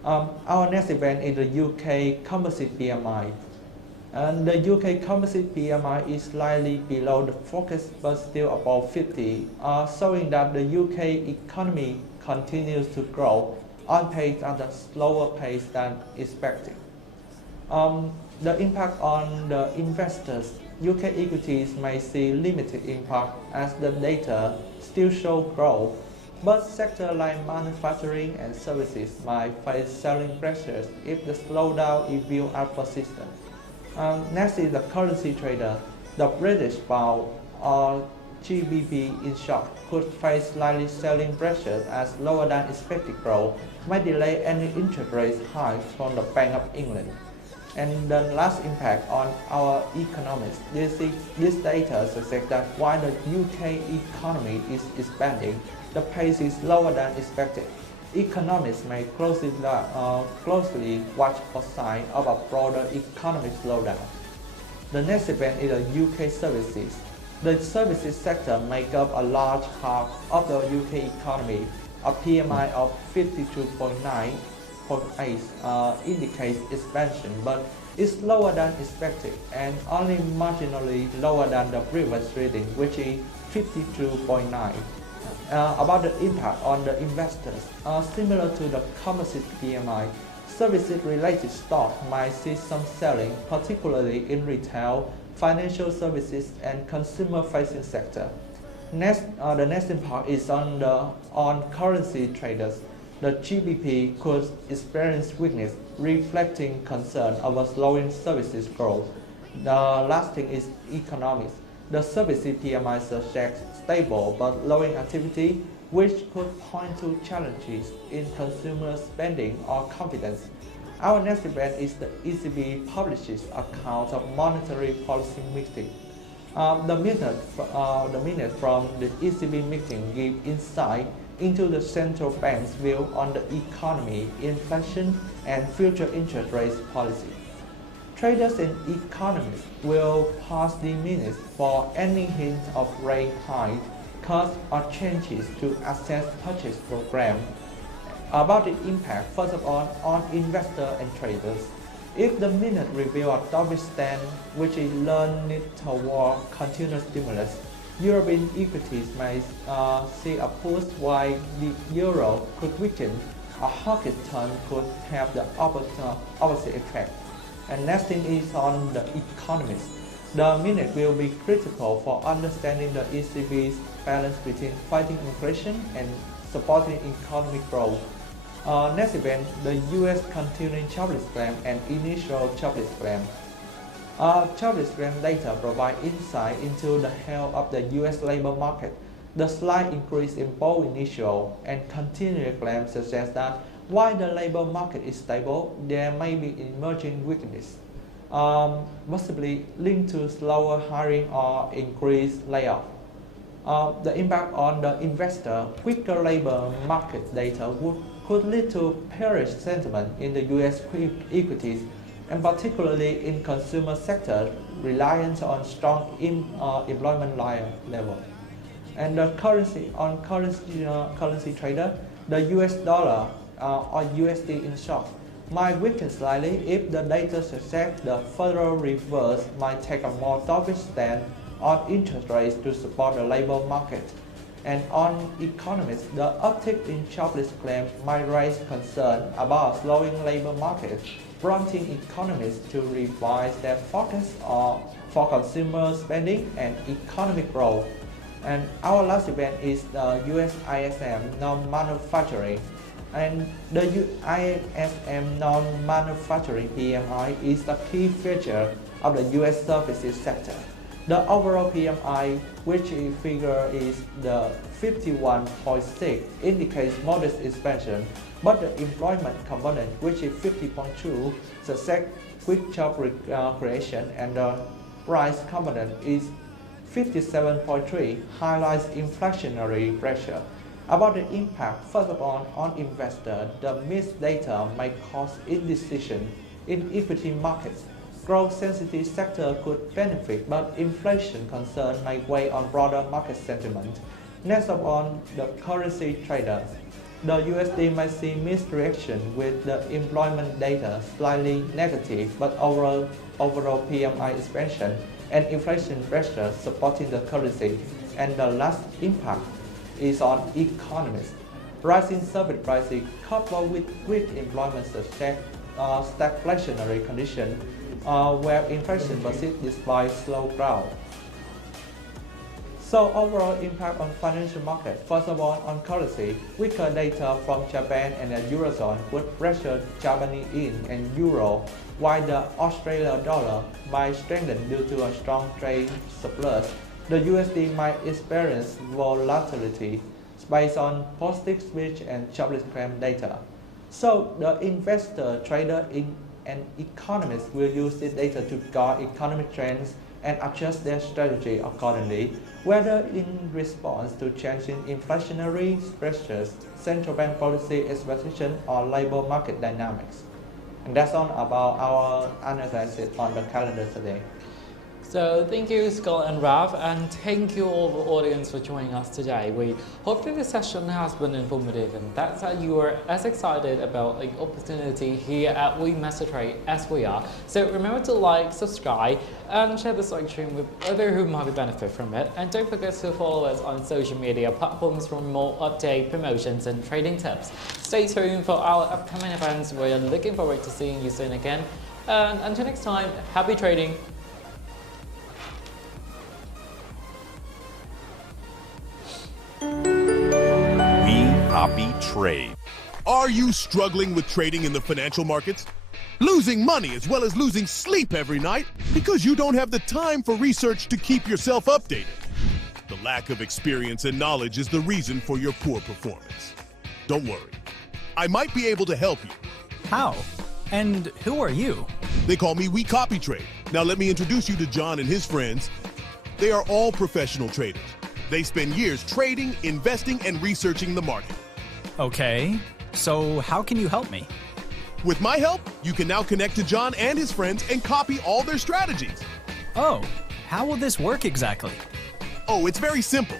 Our next event is the UK Composite PMI. And the UK Composite PMI is slightly below the focus but still above 50, showing that the UK economy continues to grow on pace at a slower pace than expected. The impact on the investors, UK equities may see limited impact as the data still show growth, but sectors like manufacturing and services might face selling pressures if the slowdown is viewed as persistent. Next is the currency trader. The British pound, or GBP in short, could face slightly selling pressures as lower than expected growth might delay any interest rate hikes from the Bank of England. And the last impact on our economics. This data suggests that while the UK economy is expanding, the pace is lower than expected. Economists may closely watch for signs of a broader economic slowdown. The next event is the UK services. The services sector makes up a large half of the UK economy. A PMI of 52.9 indicates expansion, but is lower than expected and only marginally lower than the previous reading, which is 52.9. About the impact on the investors, similar to the composite PMI, services-related stocks might see some selling, particularly in retail, financial services, and consumer-facing sector. The next impact is on currency traders. The GBP could experience weakness, reflecting concern over slowing services growth. The last thing is economics. The services PMI suggests stable but lowering activity, which could point to challenges in consumer spending or confidence. Our next event is the ECB publishes account of monetary policy meeting. The minutes from the ECB meeting give insight into the central bank's view on the economy, inflation, and future interest rates policy. Traders and economists will pass the minutes for any hint of rate hike, cuts, or changes to asset purchase program. About the impact, first of all, on investors and traders. If the minute reveal a dovish stand, which is learned toward continuous stimulus, European equities may see a push while the euro could weaken. A hawkish turn could have the opposite effect. And next thing is on the economists. The minute will be critical for understanding the ECB's balance between fighting inflation and supporting economic growth. Next event, the US continuing jobless claim and initial jobless claim. Jobless claim data provide insight into the health of the US labor market. The slight increase in both initial and continuing claims suggests that while the labor market is stable, there may be emerging weakness, possibly linked to slower hiring or increased layoff. The impact on the investor, quicker labor market data could lead to bearish sentiment in the US equities, and particularly in consumer sector reliant on strong employment level. And the currency trader, the US dollar or USD in short might weaken slightly if the data suggests the Federal Reserve might take a more dovish stand on interest rates to support the labor market. And on economists, the uptick in jobless claims might raise concern about slowing labor market, prompting economists to revise their forecast for consumer spending and economic growth. And our last event is the US ISM non-manufacturing. And the ISM non-manufacturing PMI is the key feature of the US services sector. The overall PMI, which figure is the 51.6, indicates modest expansion, but the employment component, which is 50.2, suggests quick job creation, and the price component is 57.3, highlights inflationary pressure. About the impact, first of all, on investors, the missed data may cause indecision in equity markets. Growth-sensitive sector could benefit, but inflation concern may weigh on broader market sentiment. Next of all, the currency traders. The USD may see mixed reaction with the employment data slightly negative, but overall PMI expansion and inflation pressure supporting the currency. And the last impact is on economists. Rising service prices coupled with weak employment suggest stagflationary condition where inflation persists despite slow growth. So overall impact on financial market. First of all, on currency, weaker data from Japan and the Eurozone would pressure Japanese yen and euro, while the Australian dollar might strengthen due to a strong trade surplus. The USD might experience volatility based on positive speech and jobless claim data. So the investor, trader, and economists will use this data to guide economic trends and adjust their strategy accordingly, whether in response to changing inflationary pressures, central bank policy expectation, or labor market dynamics. And that's all about our analysis on the calendar today. So thank you, Scott and Rav, and thank you all the audience for joining us today. We hope that this session has been informative and that you are as excited about the opportunity here at WeMasterTrade as we are. So remember to like, subscribe, and share this live stream with others who might benefit from it. And don't forget to follow us on social media platforms for more update, promotions, and trading tips. Stay tuned for our upcoming events. We're looking forward to seeing you soon again. And until next time, happy trading. WeCopyTrade. Are you struggling with trading in the financial markets? Losing money as well as losing sleep every night because you don't have the time for research to keep yourself updated. The lack of experience and knowledge is the reason for your poor performance. Don't worry. I might be able to help you. How? And who are you? They call me WeCopyTrade. Now let me introduce you to John and his friends. They are all professional traders. They spend years trading, investing, and researching the market. Okay, so how can you help me? With my help, you can now connect to John and his friends and copy all their strategies. Oh, how will this work exactly? Oh, it's very simple.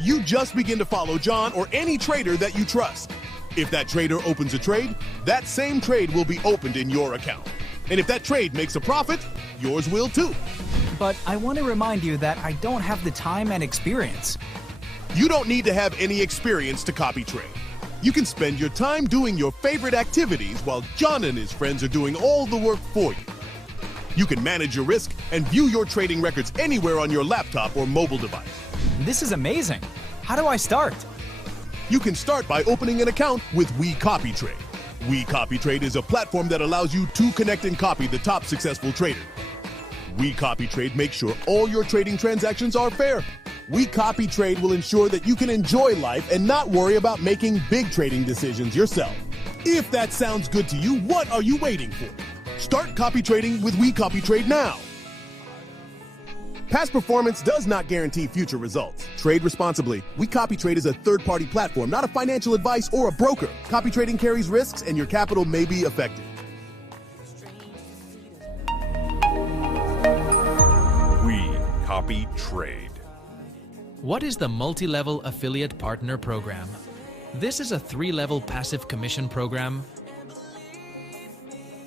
You just begin to follow John or any trader that you trust. If that trader opens a trade, that same trade will be opened in your account. And if that trade makes a profit, yours will too. But I want to remind you that I don't have the time and experience. You don't need to have any experience to copy trade. You can spend your time doing your favorite activities while John and his friends are doing all the work for you. You can manage your risk and view your trading records anywhere on your laptop or mobile device. This is amazing. How do I start? You can start by opening an account with WeCopyTrade. WeCopyTrade is a platform that allows you to connect and copy the top successful traders. WeCopyTrade makes sure all your trading transactions are fair. WeCopyTrade will ensure that you can enjoy life and not worry about making big trading decisions yourself. If that sounds good to you, what are you waiting for? Start copy trading with WeCopyTrade now. Past performance does not guarantee future results. Trade responsibly. WeCopyTrade is a third-party platform, not a financial advice or a broker. Copy trading carries risks and your capital may be affected. WeCopyTrade. What is the Multi-Level Affiliate Partner Program? This is a 3-level passive commission program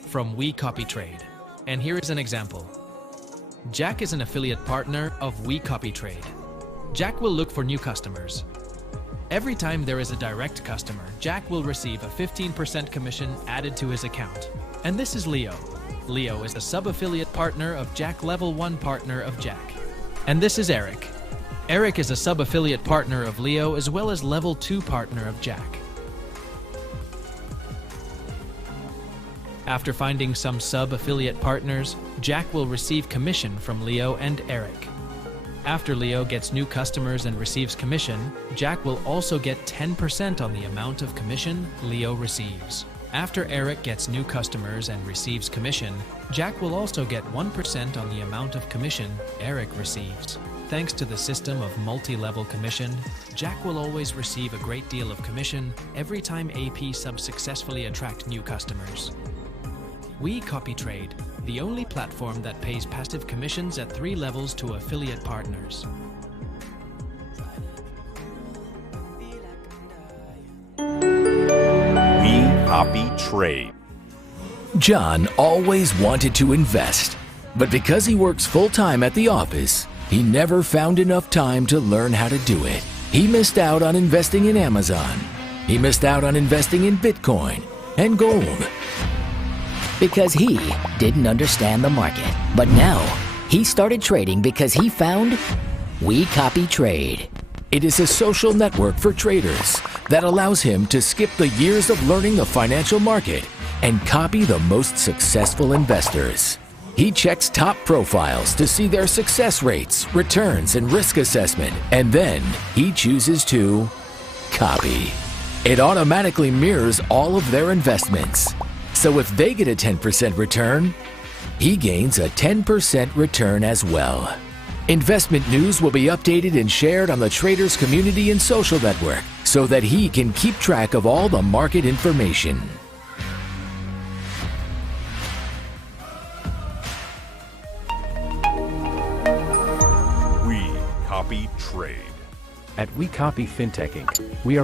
from WeCopyTrade. And here is an example. Jack is an affiliate partner of WeCopyTrade. Jack will look for new customers. Every time there is a direct customer, Jack will receive a 15% commission added to his account. And this is Leo. Leo is a sub-affiliate partner of Jack, level 1 partner of Jack. And this is Eric. Eric is a sub-affiliate partner of Leo as well as level 2 partner of Jack. After finding some sub-affiliate partners, Jack will receive commission from Leo and Eric. After Leo gets new customers and receives commission, Jack will also get 10% on the amount of commission Leo receives. After Eric gets new customers and receives commission, Jack will also get 1% on the amount of commission Eric receives. Thanks to the system of multi-level commission, Jack will always receive a great deal of commission every time AP subs successfully attract new customers. WeCopyTrade, the only platform that pays passive commissions at 3 levels to affiliate partners. WeCopyTrade. John always wanted to invest, but because he works full-time at the office, he never found enough time to learn how to do it. He missed out on investing in Amazon. He missed out on investing in Bitcoin and gold. Because he didn't understand the market. But now, he started trading because he found WeCopyTrade. It is a social network for traders that allows him to skip the years of learning the financial market and copy the most successful investors. He checks top profiles to see their success rates, returns, and risk assessment, and then he chooses to copy. It automatically mirrors all of their investments. So if they get a 10% return, he gains a 10% return as well. Investment news will be updated and shared on the traders community and social network so that he can keep track of all the market information. WeCopyTrade. At WeCopy Fintech Inc., we are